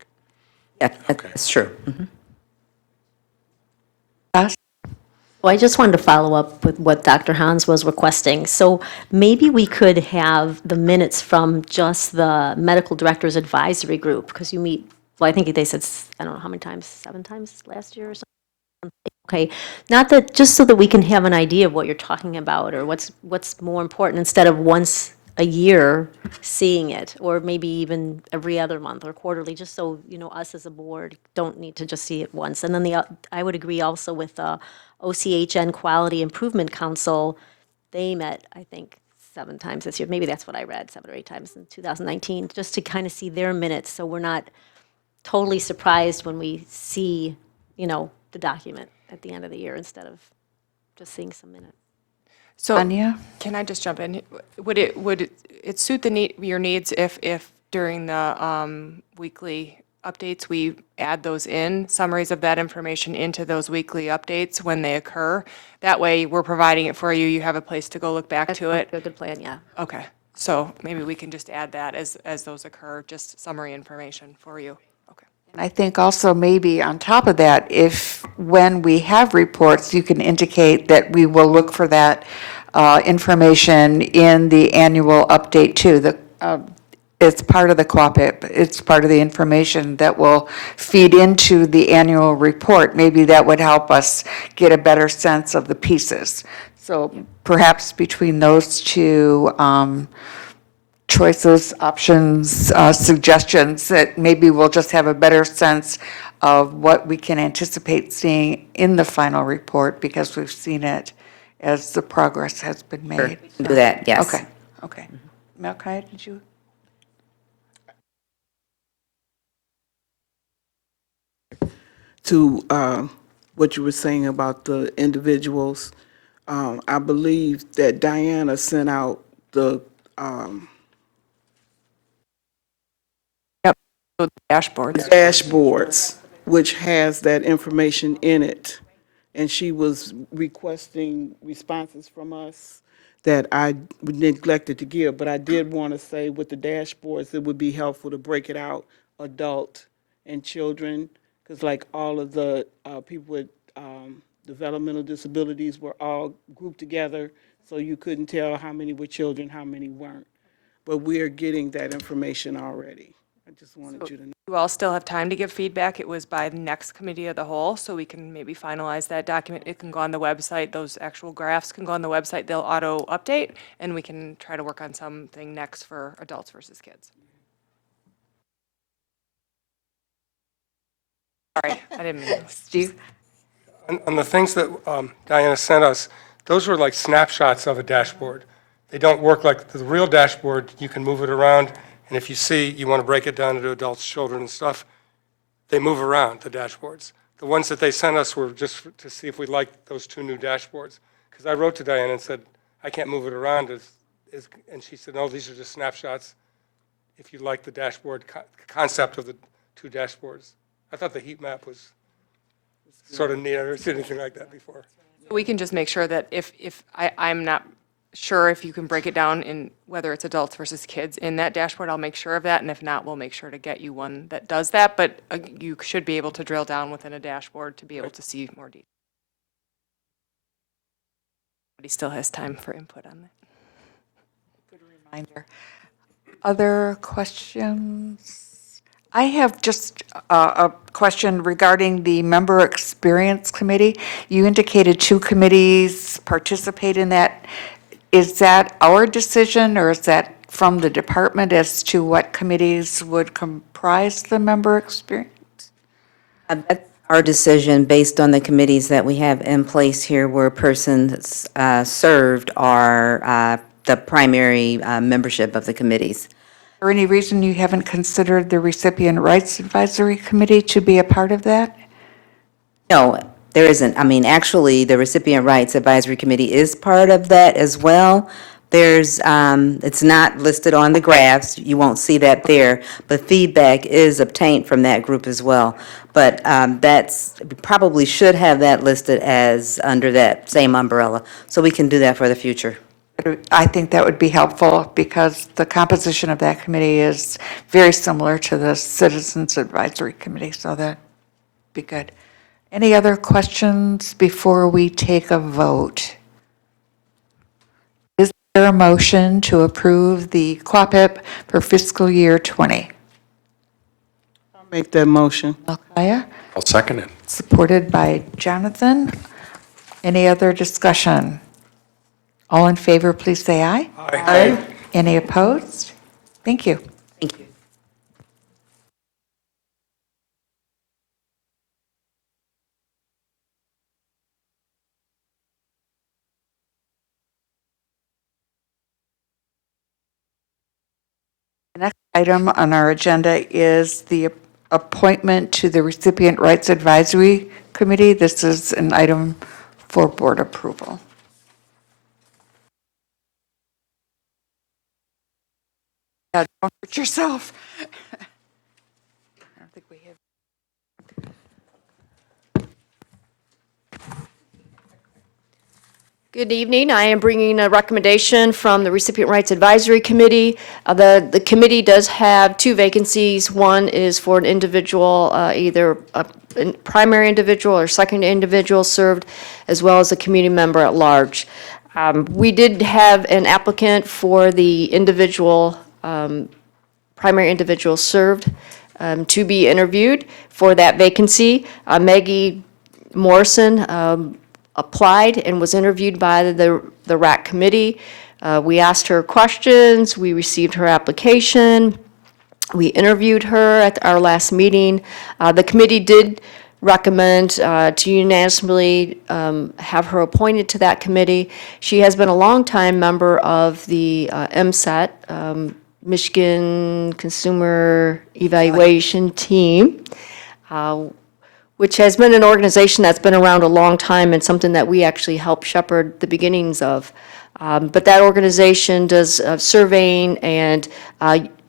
Yeah, that's true. Well, I just wanted to follow up with what Dr. Hans was requesting. So maybe we could have the minutes from just the medical directors advisory group, because you meet, well, I think they said, I don't know how many times, 7 times last year or something. Okay, not that, just so that we can have an idea of what you're talking about or what's more important, instead of once a year seeing it, or maybe even every other month or quarterly, just so, us as a board don't need to just see it once. And then I would agree also with the OCHN Quality Improvement Council. They met, I think, 7 times this year. Maybe that's what I read, 7 or 8 times in 2019, just to kind of see their minutes, so we're not totally surprised when we see, the document at the end of the year instead of just seeing some minutes. So, Anya? can I just jump in? Would it suit your needs if during the weekly updates, we add those summaries of that information into those weekly updates when they occur? That way, we're providing it for you, you have a place to go look back to it? A good plan, yeah. Okay, so maybe we can just add that as those occur, just summary information for you. Okay. And I think also maybe on top of that, if when we have reports, you can indicate that we will look for that information in the annual update too. It's part of the QUAPIP. It's part of the information that will feed into the annual report. Maybe that would help us get a better sense of the pieces. So perhaps between those two choices, options, suggestions, that maybe we'll just have a better sense of what we can anticipate seeing in the final report, because we've seen it as the progress has been made. Do that, yes. Okay. Malachi, did you? To what you were saying about the individuals, I believe that Diana sent out the dashboards, which has that information in it. And she was requesting responses from us that I neglected to give, but I did want to say with the dashboards, it would be helpful to break it out, adult and children, because like all of the people with developmental disabilities were all grouped together, so you couldn't tell how many were children, how many weren't. But we are getting that information already. I just wanted you to know. You all still have time to give feedback. It was by the next committee of the whole, so we can maybe finalize that document. It can go on the website. Those actual graphs can go on the website. They'll auto update, and we can try to work on something next for adults versus kids. Sorry, I didn't mean to. Steve? On the things that Diana sent us, those were like snapshots of a dashboard. They don't work like the real dashboard. You can move it around, and if you see you want to break it down into adults, children, and stuff, they move around, the dashboards. The ones that they sent us were just to see if we liked those two new dashboards. Because I wrote to Diana and said, I can't move it around. And she said, no, these are just snapshots if you like the dashboard concept of the two dashboards. I thought the heat map was sort of neat. I've never seen anything like that before. We can just make sure that if I'm not sure if you can break it down in whether it's adults versus kids in that dashboard, I'll make sure of that, and if not, we'll make sure to get you one that does that, but you should be able to drill down within a dashboard to be able to see more detail. But he still has time for input on that. Good reminder. Other questions? I have just a question regarding the Member Experience Committee. You indicated 2 committees participate in that. Is that our decision, or is that from the department as to what committees would comprise the Member Experience? That's our decision based on the committees that we have in place here where persons served are the primary membership of the committees. Is there any reason you haven't considered the Recipient Rights Advisory Committee to be a part of that? No, there isn't. I mean, actually, the Recipient Rights Advisory Committee is part of that as well. There's, it's not listed on the graphs, you won't see that there, but feedback is obtained from that group as well. But we probably should have that listed as under that same umbrella, so we can do that for the future. I think that would be helpful because the composition of that committee is very similar to the Citizens Advisory Committee, so that'd be good. Any other questions before we take a vote? Is there a motion to approve the QAPIP for fiscal year 20? I'll make that motion. Alkaya, I'll second it. supported by Jonathan. Any other discussion? All in favor, please say aye. Aye. Any opposed? Thank you. Thank you. The next item on our agenda is the appointment to the Recipient Rights Advisory Committee. This is an item for board approval. Yeah, don't hurt yourself. I don't think we have. Good evening. I am bringing a recommendation from the Recipient Rights Advisory Committee. The committee does have 2 vacancies. One is for an individual, either a primary individual or secondary individual served, as well as a community member at large. We did have an applicant for the individual, primary individual served to be interviewed for that vacancy. Maggie Morrison applied and was interviewed by the RAC committee. We asked her questions, we received her application, we interviewed her at our last meeting. The committee did recommend to unanimously have her appointed to that committee. She has been a longtime member of the MSET, Michigan Consumer Evaluation Team, which has been an organization that's been around a long time and something that we actually helped shepherd the beginnings of. But that organization does surveying and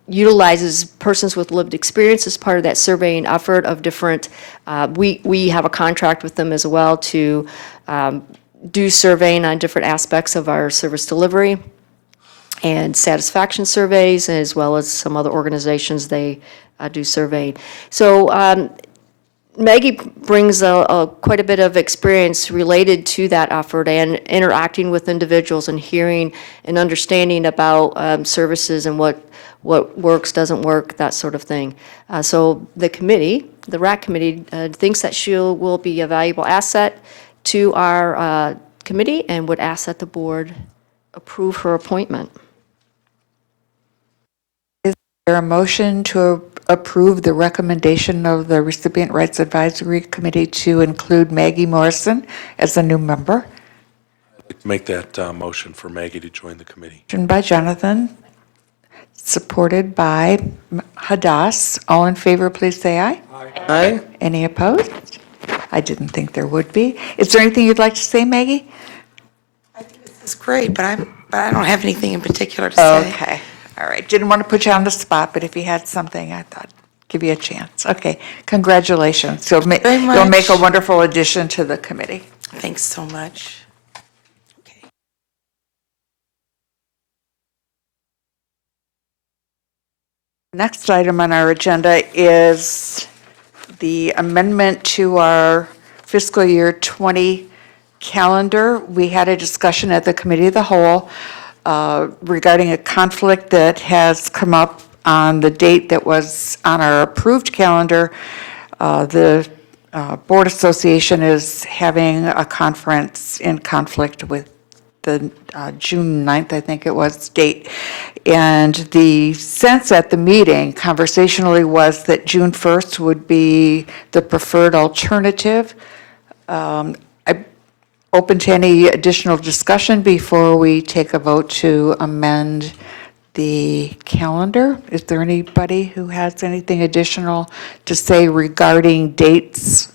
utilizes persons with lived experience as part of that surveying effort of different, we have a contract with them as well to do surveying on different aspects of our service delivery and satisfaction surveys, as well as some other organizations, they do surveying. So Maggie brings quite a bit of experience related to that effort and interacting with individuals and hearing and understanding about services and what works, doesn't work, that sort of thing. So the committee, the RAC committee, thinks that she will be a valuable asset to our committee and would ask that the board approve her appointment. Is there a motion to approve the recommendation of the Recipient Rights Advisory Committee to include Maggie Morrison as a new member? I'd like to make that motion for Maggie to join the committee. Motion by Jonathan, supported by Hadass. All in favor, please say aye. Aye. Any opposed? I didn't think there would be. Is there anything you'd like to say, Maggie? It's great, but I don't have anything in particular to say. Okay, all right. Didn't want to put you on the spot, but if you had something, I thought, give you a chance. Okay, congratulations. You'll make a wonderful addition to the committee. Thanks so much. Next item on our agenda is the amendment to our fiscal year 20 calendar. We had a discussion at the Committee of the Whole regarding a conflict that has come up on the date that was on our approved calendar. The Board Association is having a conference in conflict with the June 9th, I think it was, date. And the sense at the meeting conversationally was that June 1st would be the preferred alternative. I'm open to any additional discussion before we take a vote to amend the calendar. Is there anybody who has anything additional to say regarding dates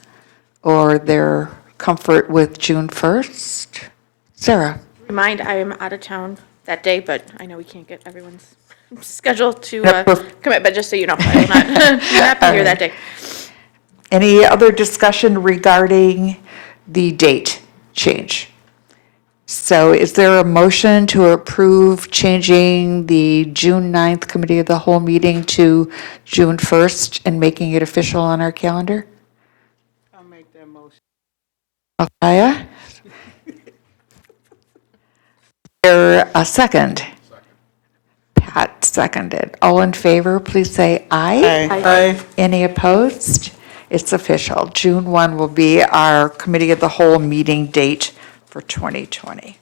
or their comfort with June 1st? Sarah? Remind, I am out of town that day, but I know we can't get everyone's schedule to commit, but just so you know, I will not be here that day. Any other discussion regarding the date change? So is there a motion to approve changing the June 9th Committee of the Whole meeting to June 1st and making it official on our calendar? I'll make that motion. Althea? Is there a second? Pat seconded. All in favor, please say aye. Aye. Any opposed? It's official. June 1 will be our Committee of the Whole meeting date for 2020.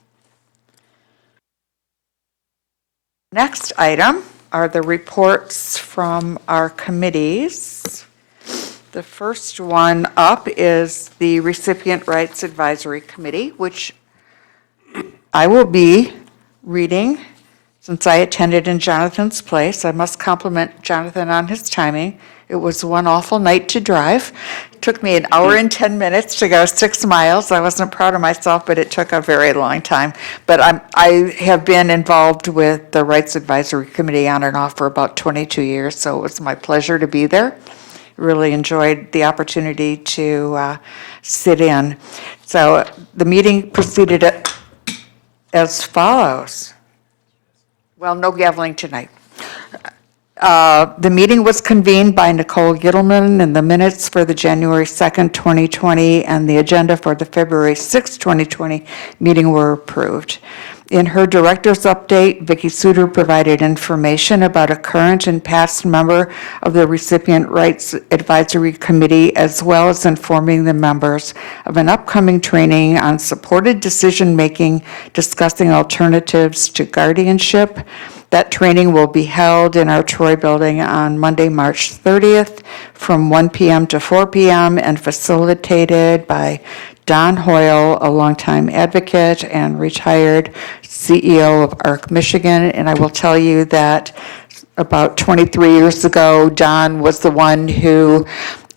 Next item are the reports from our committees. The first one up is the Recipient Rights Advisory Committee, which I will be reading since I attended in Jonathan's place. I must compliment Jonathan on his timing. It was one awful night to drive. It took me an hour and 10 minutes to go 6 miles. I wasn't proud of myself, but it took a very long time. But I have been involved with the Rights Advisory Committee on and off for about 22 years, so it was my pleasure to be there. Really enjoyed the opportunity to sit in. So the meeting proceeded as follows. Well, no gaveling tonight. The meeting was convened by Nicole Gittleman, and the minutes for the January 2nd, 2020, and the agenda for the February 6th, 2020 meeting were approved. In her director's update, Vicki Suter provided information about a current and past member of the Recipient Rights Advisory Committee, as well as informing the members of an upcoming training on supported decision-making discussing alternatives to guardianship. That training will be held in our Troy building on Monday, March 30th from 1 p.m. to 4 p.m. and facilitated by Don Hoyle, a longtime advocate and retired CEO of ARC Michigan. And I will tell you that about 23 years ago, Don was the one who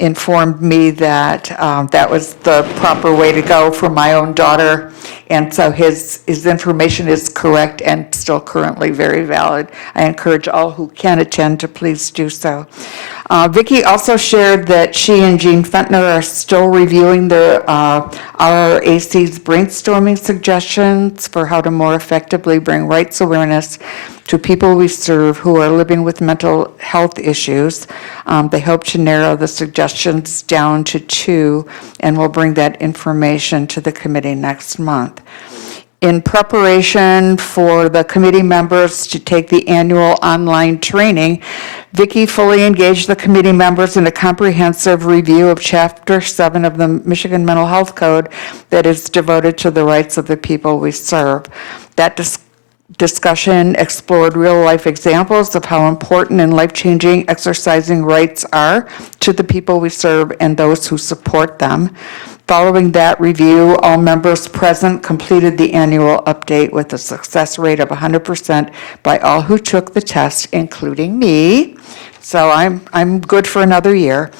informed me that that was the proper way to go for my own daughter. And so his information is correct and still currently very valid. I encourage all who can attend to please do so. Vicki also shared that she and Jean Fentner are still reviewing the RRAC's brainstorming suggestions for how to more effectively bring rights awareness to people we serve who are living with mental health issues. They hope to narrow the suggestions down to 2, and will bring that information to the committee next month. In preparation for the committee members to take the annual online training, Vicki fully engaged the committee members in a comprehensive review of Chapter 7 of the Michigan Mental Health Code that is devoted to the rights of the people we serve. That discussion explored real-life examples of how important and life-changing exercising rights are to the people we serve and those who support them. Following that review, all members present completed the annual update with a success rate of 100% by all who took the test, including me. So I'm good for another year.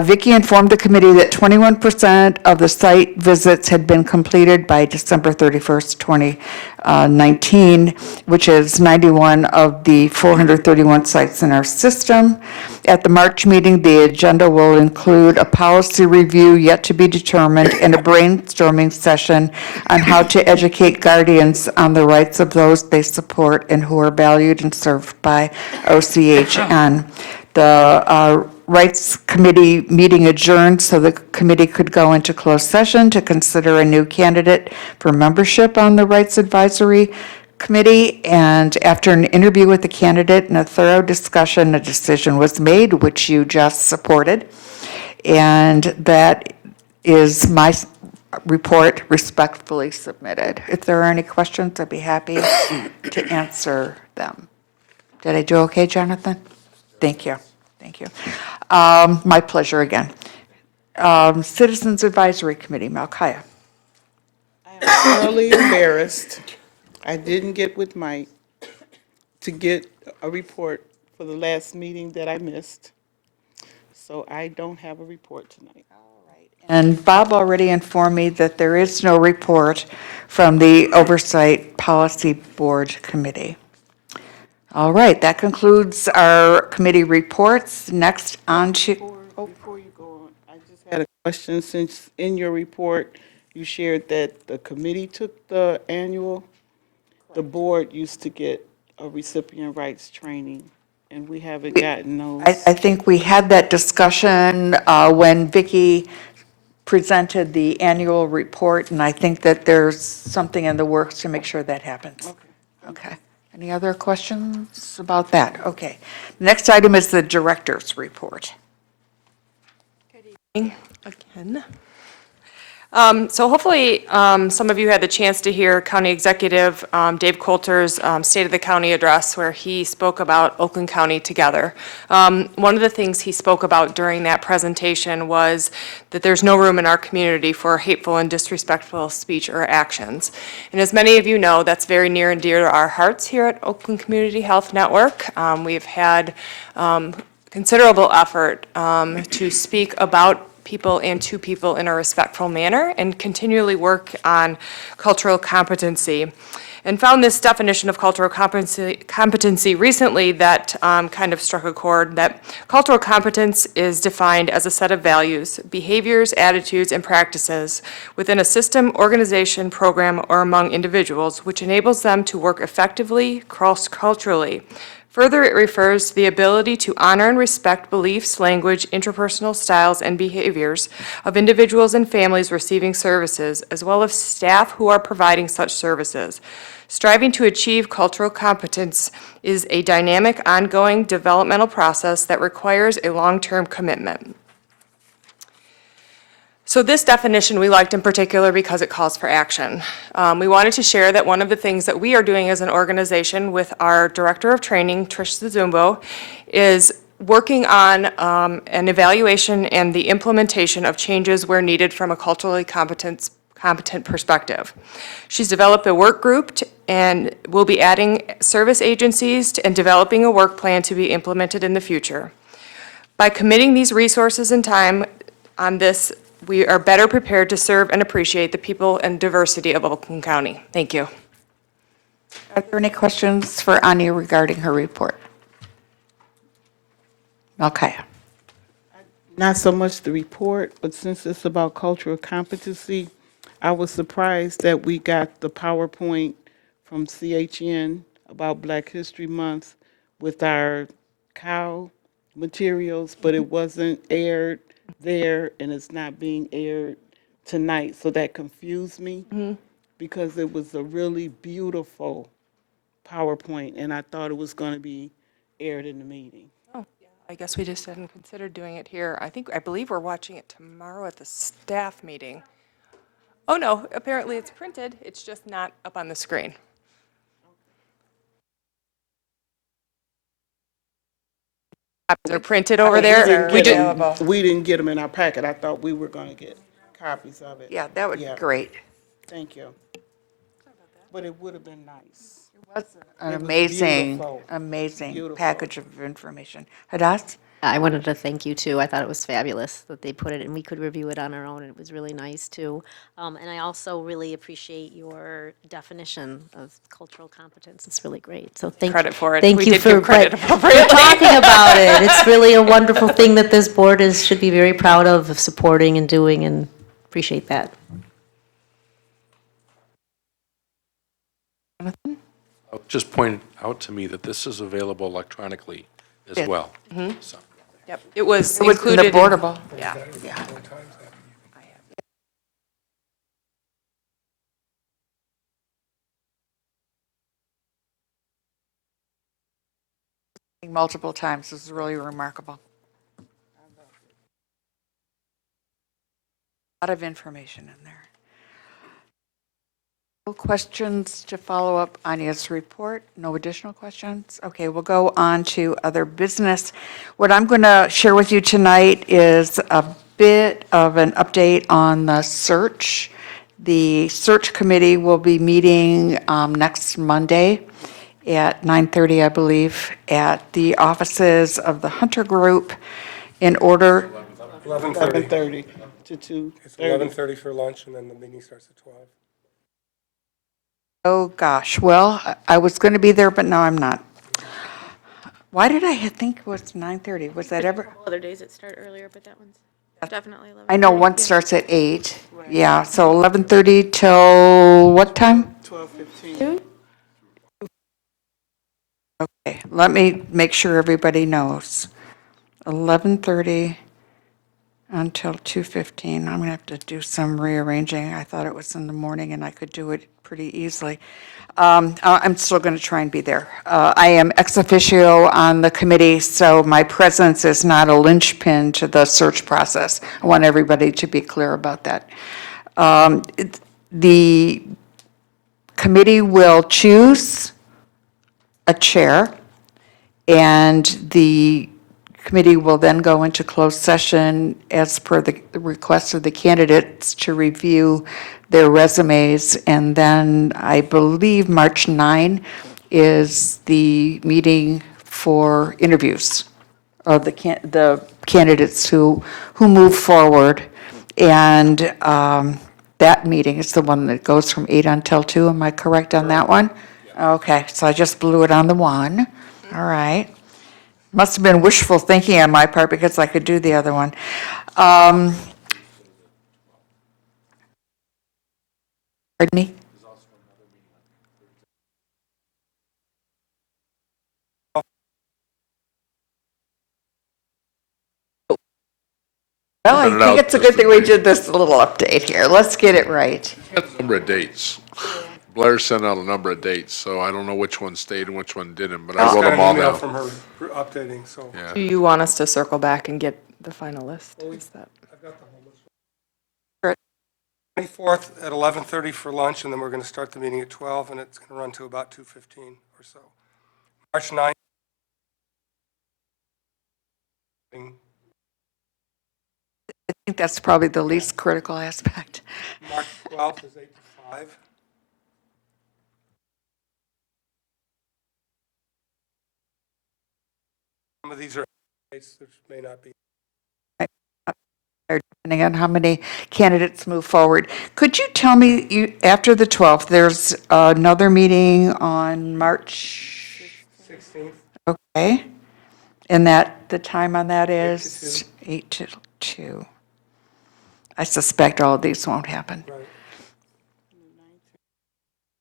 Vicki informed the committee that 21% of the site visits had been completed by December 31st, 2019, which is 91 of the 431 sites in our system. At the March meeting, the agenda will include a policy review yet to be determined and a brainstorming session on how to educate guardians on the rights of those they support and who are valued and served by OCHN. The Rights Committee meeting adjourned so the committee could go into closed session to consider a new candidate for membership on the Rights Advisory Committee. And after an interview with the candidate and a thorough discussion, a decision was made, which you just supported. And that is my report respectfully submitted. If there are any questions, I'd be happy to answer them. Did I do okay, Jonathan? Thank you. Thank you. My pleasure again. Citizens Advisory Committee, Malkaya. I am thoroughly embarrassed. I didn't get with Mike to get a report for the last meeting that I missed. So I don't have a report tonight. And Bob already informed me that there is no report from the Oversight Policy Board Committee. All right, that concludes our committee reports. Next on to... Before you go on, I just had a question, since in your report, you shared that the committee took the board used to get a recipient rights training, and we haven't gotten those. I think we had that discussion when Vicki presented the annual report, and I think that there's something in the works to make sure that happens. Okay. Any other questions about that? Okay. Next item is the director's report. Again. So hopefully, some of you had the chance to hear County Executive Dave Coulter's State of the County address, where he spoke about Oakland County together. One of the things he spoke about during that presentation was that there's no room in our community for hateful and disrespectful speech or actions. And as many of you know, that's very near and dear to our hearts here at Oakland Community Health Network. We've had considerable effort to speak about people and to people in a respectful manner, and continually work on cultural competency. And found this definition of cultural competency recently that kind of struck a chord, that cultural competence is defined as a set of values, behaviors, attitudes, and practices within a system, organization, program, or among individuals, which enables them to work effectively cross-culturally. Further, it refers to the ability to honor and respect beliefs, language, interpersonal styles, and behaviors of individuals and families receiving services, as well as staff who are providing such services. Striving to achieve cultural competence is a dynamic, ongoing developmental process that requires a long-term commitment. So this definition we liked in particular because it calls for action. We wanted to share that one of the things that we are doing as an organization with our Director of Training, Trish Zumbo, is working on an evaluation and the implementation of changes where needed from a culturally competent perspective. She's developed a work group and will be adding service agencies and developing a work plan to be implemented in the future. By committing these resources and time on this, we are better prepared to serve and appreciate the people and diversity of Oakland County. Thank you. Are there any questions for Ani regarding her report? Okay. Not so much the report, but since it's about cultural competency, I was surprised that we got the PowerPoint from CHN about Black History Month with our cow materials, but it wasn't aired there, and it's not being aired tonight. So that confused me because it was a really beautiful PowerPoint, and I thought it was going to be aired in the meeting. Oh, I guess we just hadn't considered doing it here. I believe we're watching it tomorrow at the staff meeting. Oh, no, apparently it's printed, it's just not up on the screen. They're printed over there. We didn't get them in our packet. I thought we were going to get copies of it. Yeah, that would be great. Thank you. But it would have been nice. An It was amazing, beautiful. amazing Beautiful. package of information. Hadass? I wanted to thank you too. I thought it was fabulous that they put it and we could review it on our own and it was really nice too. And I also really appreciate your definition of cultural competence. It's really great. So thank Credit for it. Thank We you did for, give credit but- appropriately. for talking about it. It's really a wonderful thing that this board should be very proud of supporting and doing, and appreciate that. Just point out to me that this is available electronically as Yeah. well. So. Yep, it was It was in the included. boardable. Yeah. Yeah. Multiple times. This is really remarkable. A lot of information in there. No questions to follow up Anya's report? No additional questions? Okay, we'll go on to other business. What I'm going to share with you tonight is a bit of an update on the search. The search committee will be meeting next Monday at 9:30, I believe, at the offices of the Hunter Group in order. 11:30. 11:30 to 2:30. It's 11:30 for lunch, and then the meeting starts at 12. Oh, gosh. Well, I was going to be there, but now I'm not. Why did I think it was 9:30? Was that ever? Other days that start earlier, but that one's definitely 11. I know one starts at 8. Yeah, so 11:30 till what time? 12:15. Okay, let me make sure everybody knows. 11:30 until 2:15. I'm going to have to do some rearranging. I thought it was in the morning and I could do it pretty easily. I'm still going to try and be there. I am ex officio on the committee, so my presence is not a linchpin to the search process. I want everybody to be clear about that. The committee will choose a chair, and the committee will then go into closed session as per the request of the candidates to review their resumes. And then I believe March 9 is the meeting for interviews of the candidates who move forward. And that meeting is the one that goes from 8 until 2. Am I correct on that one? Okay, so I just blew it on the one. All right. Must have been wishful thinking on my part because I could do the other one. Pardon me? Well, I think it's a good thing we did this little update here. Let's get it right. Got a number of dates. Blair sent out a number of dates, so I don't know which one stayed and which one didn't, but I just wrote got them an all email down. from her updating, so. Do you want us to circle back and get the final list? Is that? I've got the whole list. 24th at 11:30 for lunch, and then we're going to start the meeting at 12, and it's going to run to about 2:15 or so. March 9th. I think that's probably the least critical aspect. March 12th is 8 to 5. Some of these are dates, there may not be. Depending on how many candidates move forward. Could you tell me, after the 12th, there's another meeting on March 16th. Okay. And the time on that is 8 to too. I suspect all of these won't happen.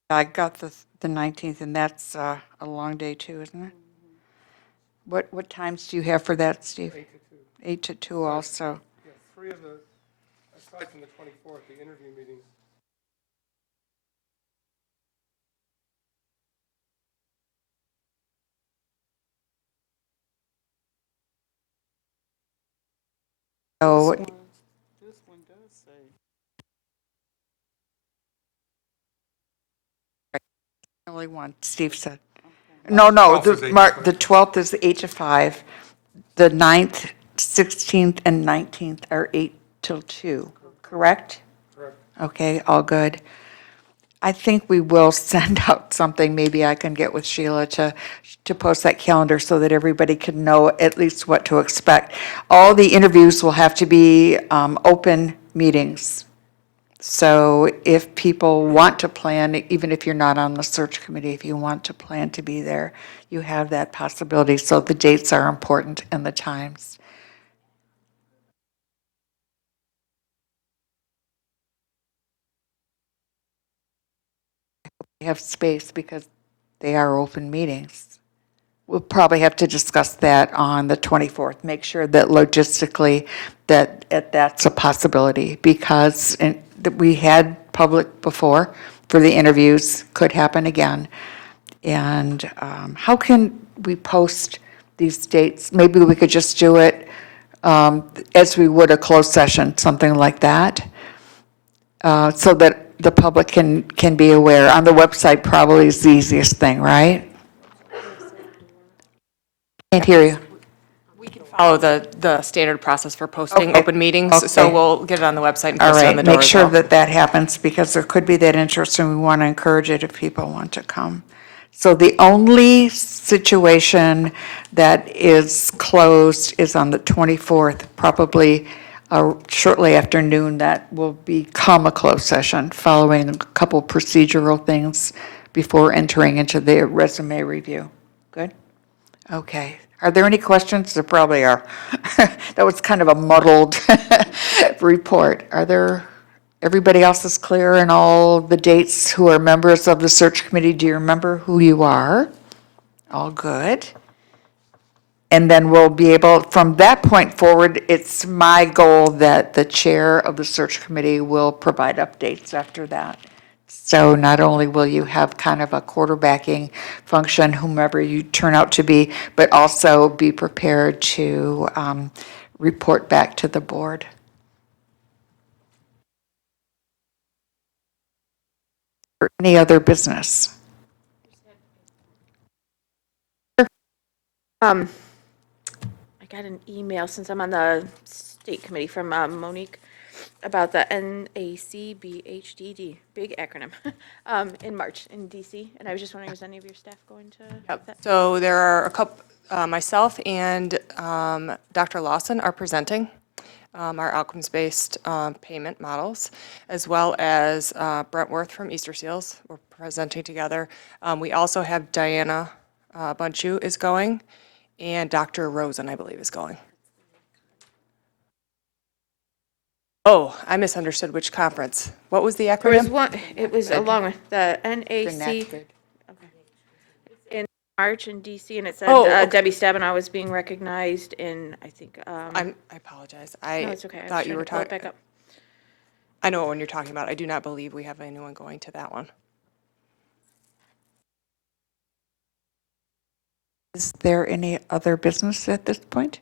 I got the 19th, and that's a long day too, isn't it? What times do you have for that, Steve? 8 to 2 also. Yeah, 3 of the, aside from the 24th, the interview meetings. So This one does say. only one, Steve said. No, 12th is 8 to 5. The 12th is 8 to 5. The 9th, 16th, and 19th are 8 till 2, correct? Correct. Okay, all good. I think we will send out something, maybe I can get with Sheila to post that calendar so that everybody can know at least what to expect. All the interviews will have to be open meetings. So if people want to plan, even if you're not on the search committee, if you want to plan to be there, you have that possibility. So the dates are important and the times. We have space because they are open meetings. We'll probably have to discuss that on the 24th. Make sure that logistically that's a possibility because we had public before for the interviews, could happen again. And how can we post these dates? Maybe we could just do it as we would a closed session, something like that, so that the public can be aware. On the website probably is the easiest thing, right? Can't hear you. We can follow the standard process for posting Okay. open meetings, so Okay. we'll get it on the website and All post it on right, the door make as sure well. that that happens because there could be that interest and we want to encourage it if people want to come. So the only situation that is closed is on the 24th, probably shortly after noon. That will become a closed session following a couple procedural things before entering into the resume review. Good? Okay. Are there any questions? There probably are. That was kind of a muddled report. Everybody else is clear and all the dates who are members of the search committee? Do you remember who you are? All good. And then we'll be able, from that point forward, it's my goal that the chair of the search committee will provide updates after that. So not only will you have kind of a quarterbacking function, whomever you turn out to be, but also be prepared to report back to the board. Or any other business? I got an email since I'm on the state committee from Monique about the NACBHDD, big acronym, in March in DC. And I was just wondering, is any of your staff going to that? So there are a couple, myself and Dr. Lawson are presenting our outcomes-based payment models, as well as Brent Worth from Easter Seals. We're presenting together. We also have Diana Bunchu is going, and Dr. Rosen, I believe, is going. Oh, I misunderstood which conference. What was the There was acronym? one, it was along with the NAC. NACBID. In March in DC, and it said Oh, okay. Debbie Stabenow was being recognized in, I think, I apologize. no, I it's okay. I was thought you trying were to pull it talking. back up. I know what one you're talking about. I do not believe we have anyone going to that one. Is there any other business at this point?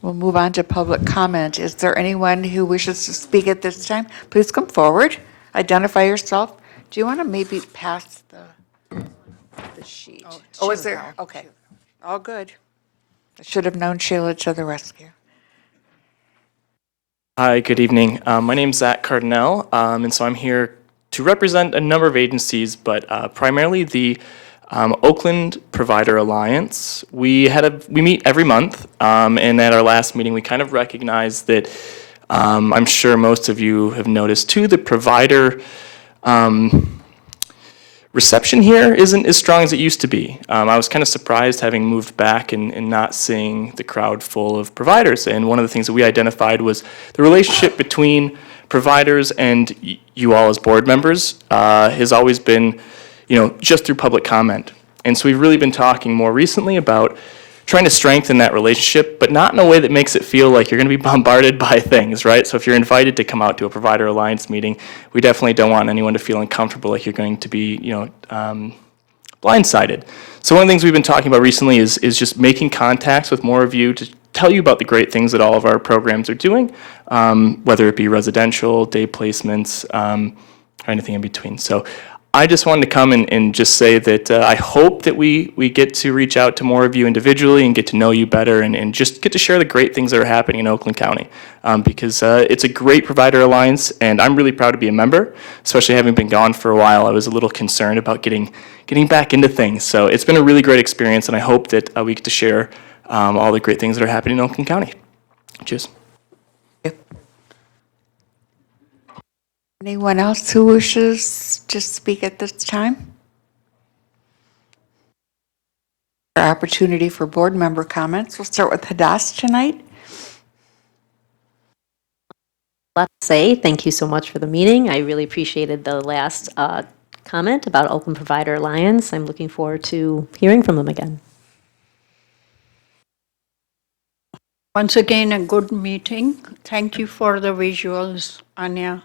We'll move on to public comment. Is there anyone who wishes to speak at this time? Please come forward, identify yourself. Do you want to maybe pass the sheet? Oh, is there? Okay, all good. I should have known Sheila to the rescue. Hi, good evening. My name's Zach Cardinell, and so I'm here to represent a number of agencies, but primarily the Oakland Provider Alliance. We meet every month, and at our last meeting, we kind of recognized that I'm sure most of you have noticed too, the provider reception here isn't as strong as it used to be. I was kind of surprised having moved back and not seeing the crowd full of providers. And one of the things that we identified was the relationship between providers and you all as board members has always been, just through public comment. And so we've really been talking more recently about trying to strengthen that relationship, but not in a way that makes it feel like you're going to be bombarded by things, right? So if you're invited to come out to a Provider Alliance meeting, we definitely don't want anyone to feel uncomfortable like you're going to be, blindsided. So one of the things we've been talking about recently is just making contacts with more of you to tell you about the great things that all of our programs are doing, whether it be residential, day placements, or anything in between. So I just wanted to come and just say that I hope that we get to reach out to more of you individually and get to know you better and just get to share the great things that are happening in Oakland County, because it's a great provider alliance, and I'm really proud to be a member, especially having been gone for a while. I was a little concerned about getting back into things. So it's been a really great experience, and I hope that we get to share all the great things that are happening in Oakland County. Cheers. Anyone else who wishes to speak at this time? Opportunity for board member comments. We'll start with Hadass tonight. Let's say thank you so much for the meeting. I really appreciated the last comment about Open Provider Alliance. I'm looking forward to hearing from them again. Once again, a good meeting. Thank you for the visuals, Anya.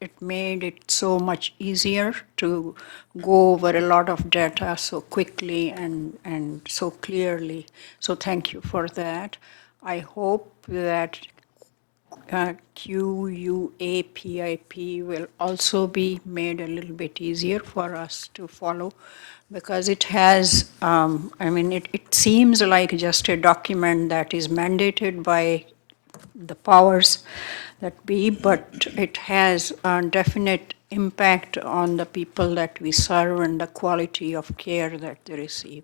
It made it so much easier to go over a lot of data so quickly and so clearly. So thank you for that. I hope that QUAPIP will also be made a little bit easier for us to follow, because it has, it seems like just a document that is mandated by the powers that be, but it has a definite impact on the people that we serve and the quality of care that they receive.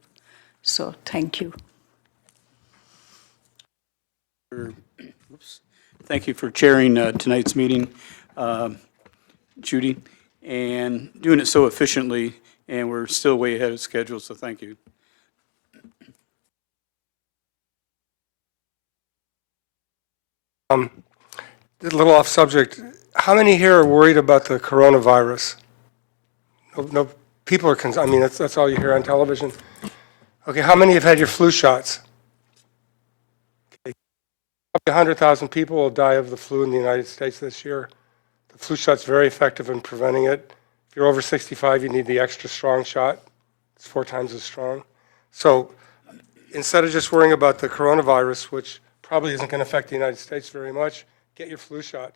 So thank you. Thank you for chairing tonight's meeting, Judy, and doing it so efficiently, and we're still way ahead of schedule, so thank you. A little off subject. How many here are worried about the coronavirus? No, people are concerned. I mean, that's all you hear on television. Okay, how many have had your flu shots? Okay. Up to 100,000 people will die of the flu in the United States this year. The flu shot's very effective in preventing it. If you're over 65, you need the extra strong shot. It's 4 times as strong. So instead of just worrying about the coronavirus, which probably isn't going to affect the United States very much, get your flu shot.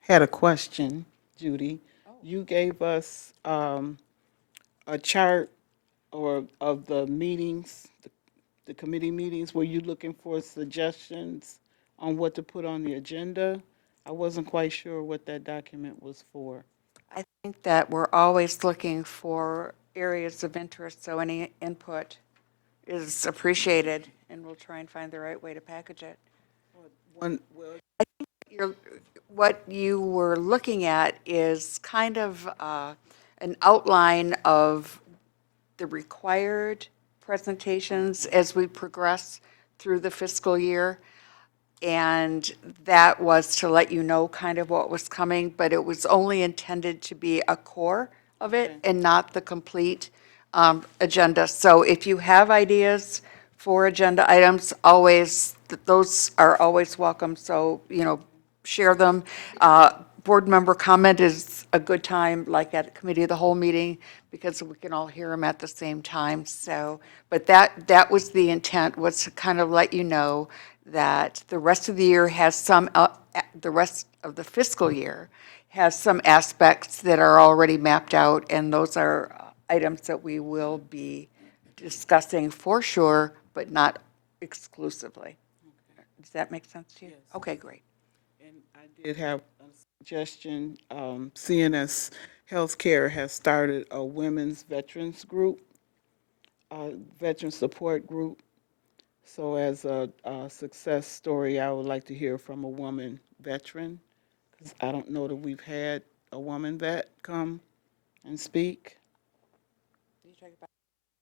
Had a question, Judy. You gave us a chart of the meetings, the committee meetings. Were you looking for suggestions on what to put on the agenda? I wasn't quite sure what that document was for. I think that we're always looking for areas of interest, so any input is appreciated, and we'll try and find the right way to package it. I think what you were looking at is kind of an outline of the required presentations as we progress through the fiscal year. And that was to let you know kind of what was coming, but it was only intended to be a core of it and not the complete agenda. So if you have ideas for agenda items, those are always welcome. So, share them. Board member comment is a good time, like at a committee of the whole meeting, because we can all hear them at the same time. So, but that was the intent, was to kind of let you know that the rest of the year has the rest of the fiscal year has some aspects that are already mapped out, and those are items that we will be discussing for sure, but not exclusively. Does that make sense to you? Yes. Okay, great. And I did have a suggestion. CNS Healthcare has started a women's veterans group, veteran support group. So as a success story, I would like to hear from a woman veteran, because I don't know that we've had a woman vet come and speak.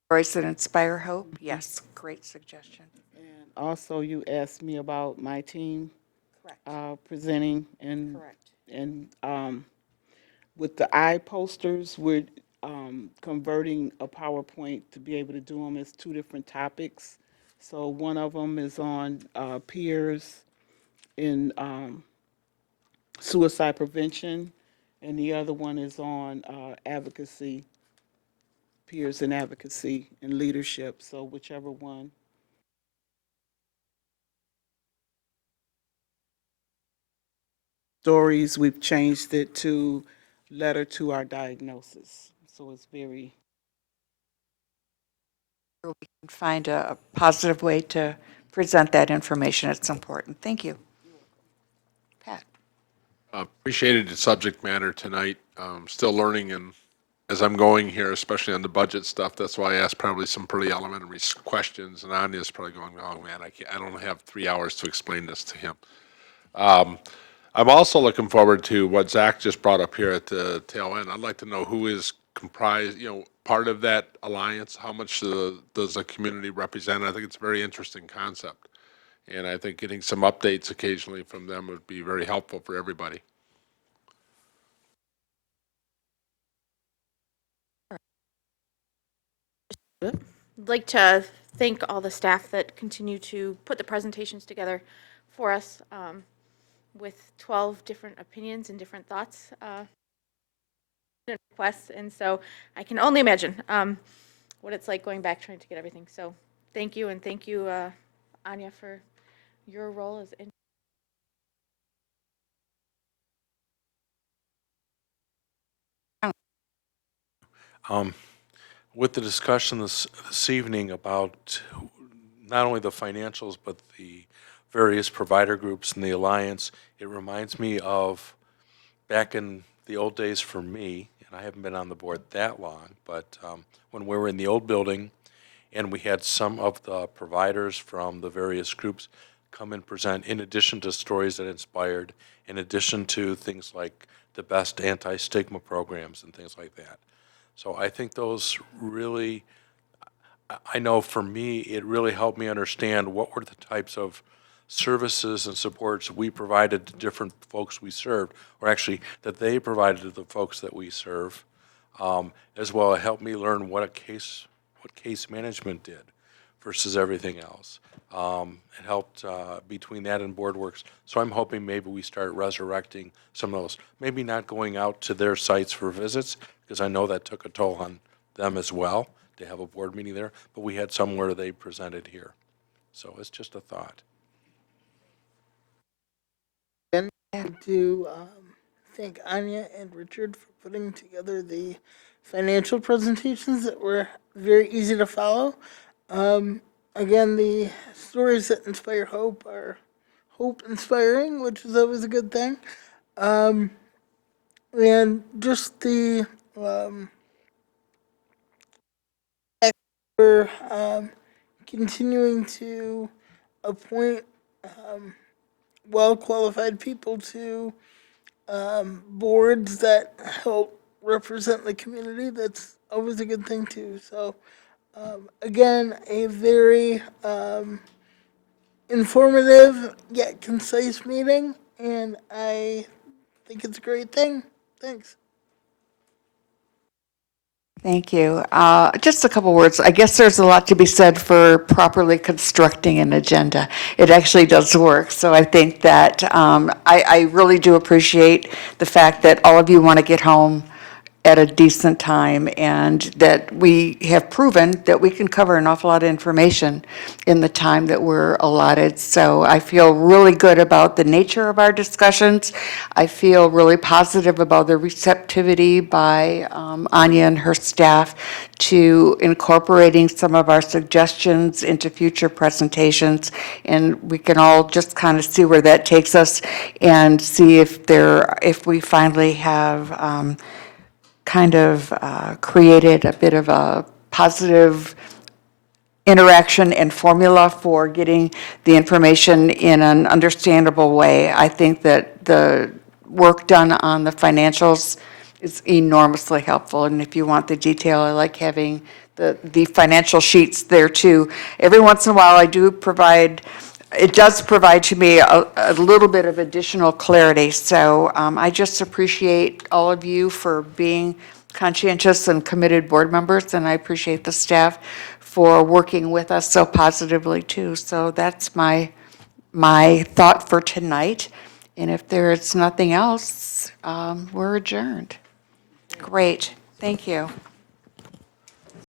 Stories that inspire hope? Yes, great suggestion. And also, you asked me about my team Correct. presenting, and Correct. with the eye posters, we're converting a PowerPoint to be able to do them as two different topics. So one of them is on peers in suicide prevention, and the other one is on advocacy, peers in advocacy and leadership. So whichever one. Stories, we've changed it to letter to our diagnosis. So it's very. We can find a positive way to present that information. It's important. Thank you. Pat? Appreciated the subject matter tonight. Still learning, and as I'm going here, especially on the budget stuff, that's why I asked probably some pretty elementary questions. And Anya's probably going, "Oh man, I don't have 3 hours to explain this to him." Um, I'm also looking forward to what Zach just brought up here at the tail end. I'd like to know who is comprised, part of that alliance. How much does the community represent? I think it's a very interesting concept. And I think getting some updates occasionally from them would be very helpful for everybody. I'd like to thank all the staff that continue to put the presentations together for us with 12 different opinions and different thoughts and requests. And so I can only imagine what it's like going back trying to get everything. So thank you, and thank you, Anya, for your role as With the discussion this evening about not only the financials, but the various provider groups and the alliance, it reminds me of back in the old days for me, and I haven't been on the board that long, but when we were in the old building and we had some of the providers from the various groups come and present, in addition to stories that inspired, in addition to things like the best anti-stigma programs and things like that. So I think those really, I know for me, it really helped me understand what were the types of services and supports we provided to different folks we served, or actually that they provided to the folks that we serve. As well, it helped me learn what case management did versus everything else. It helped between that and board works. So I'm hoping maybe we start resurrecting some of those. Maybe not going out to their sites for visits, because I know that took a toll on them as well to have a board meeting there, but we had some where they presented here. So it's just a thought. And to thank Anya and Richard for putting together the financial presentations that were very easy to follow. Again, the stories that inspire hope are hope inspiring, which is always a good thing. And just the for continuing to appoint well qualified people to boards that help represent the community. That's always a good thing too. So again, a very informative yet concise meeting, and I think it's a great thing. Thanks. Thank you. Just a couple words. I guess there's a lot to be said for properly constructing an agenda. It actually does work. So I think that I really do appreciate the fact that all of you want to get home at a decent time, and that we have proven that we can cover an awful lot of information in the time that we're allotted. So I feel really good about the nature of our discussions. I feel really positive about the receptivity by Anya and her staff to incorporating some of our suggestions into future presentations, and we can all just kind of see where that takes us and see if we finally have kind of created a bit of a positive interaction and formula for getting the information in an understandable way. I think that the work done on the financials is enormously helpful, and if you want the detail, I like having the financial sheets there too. Every once in a while, I do provide, it does provide to me a little bit of additional clarity, so I just appreciate all of you for being conscientious and committed board members, and I appreciate the staff for working with us so positively too. So that's my thought for tonight. And if there is nothing else, we're adjourned. Great. Thank you.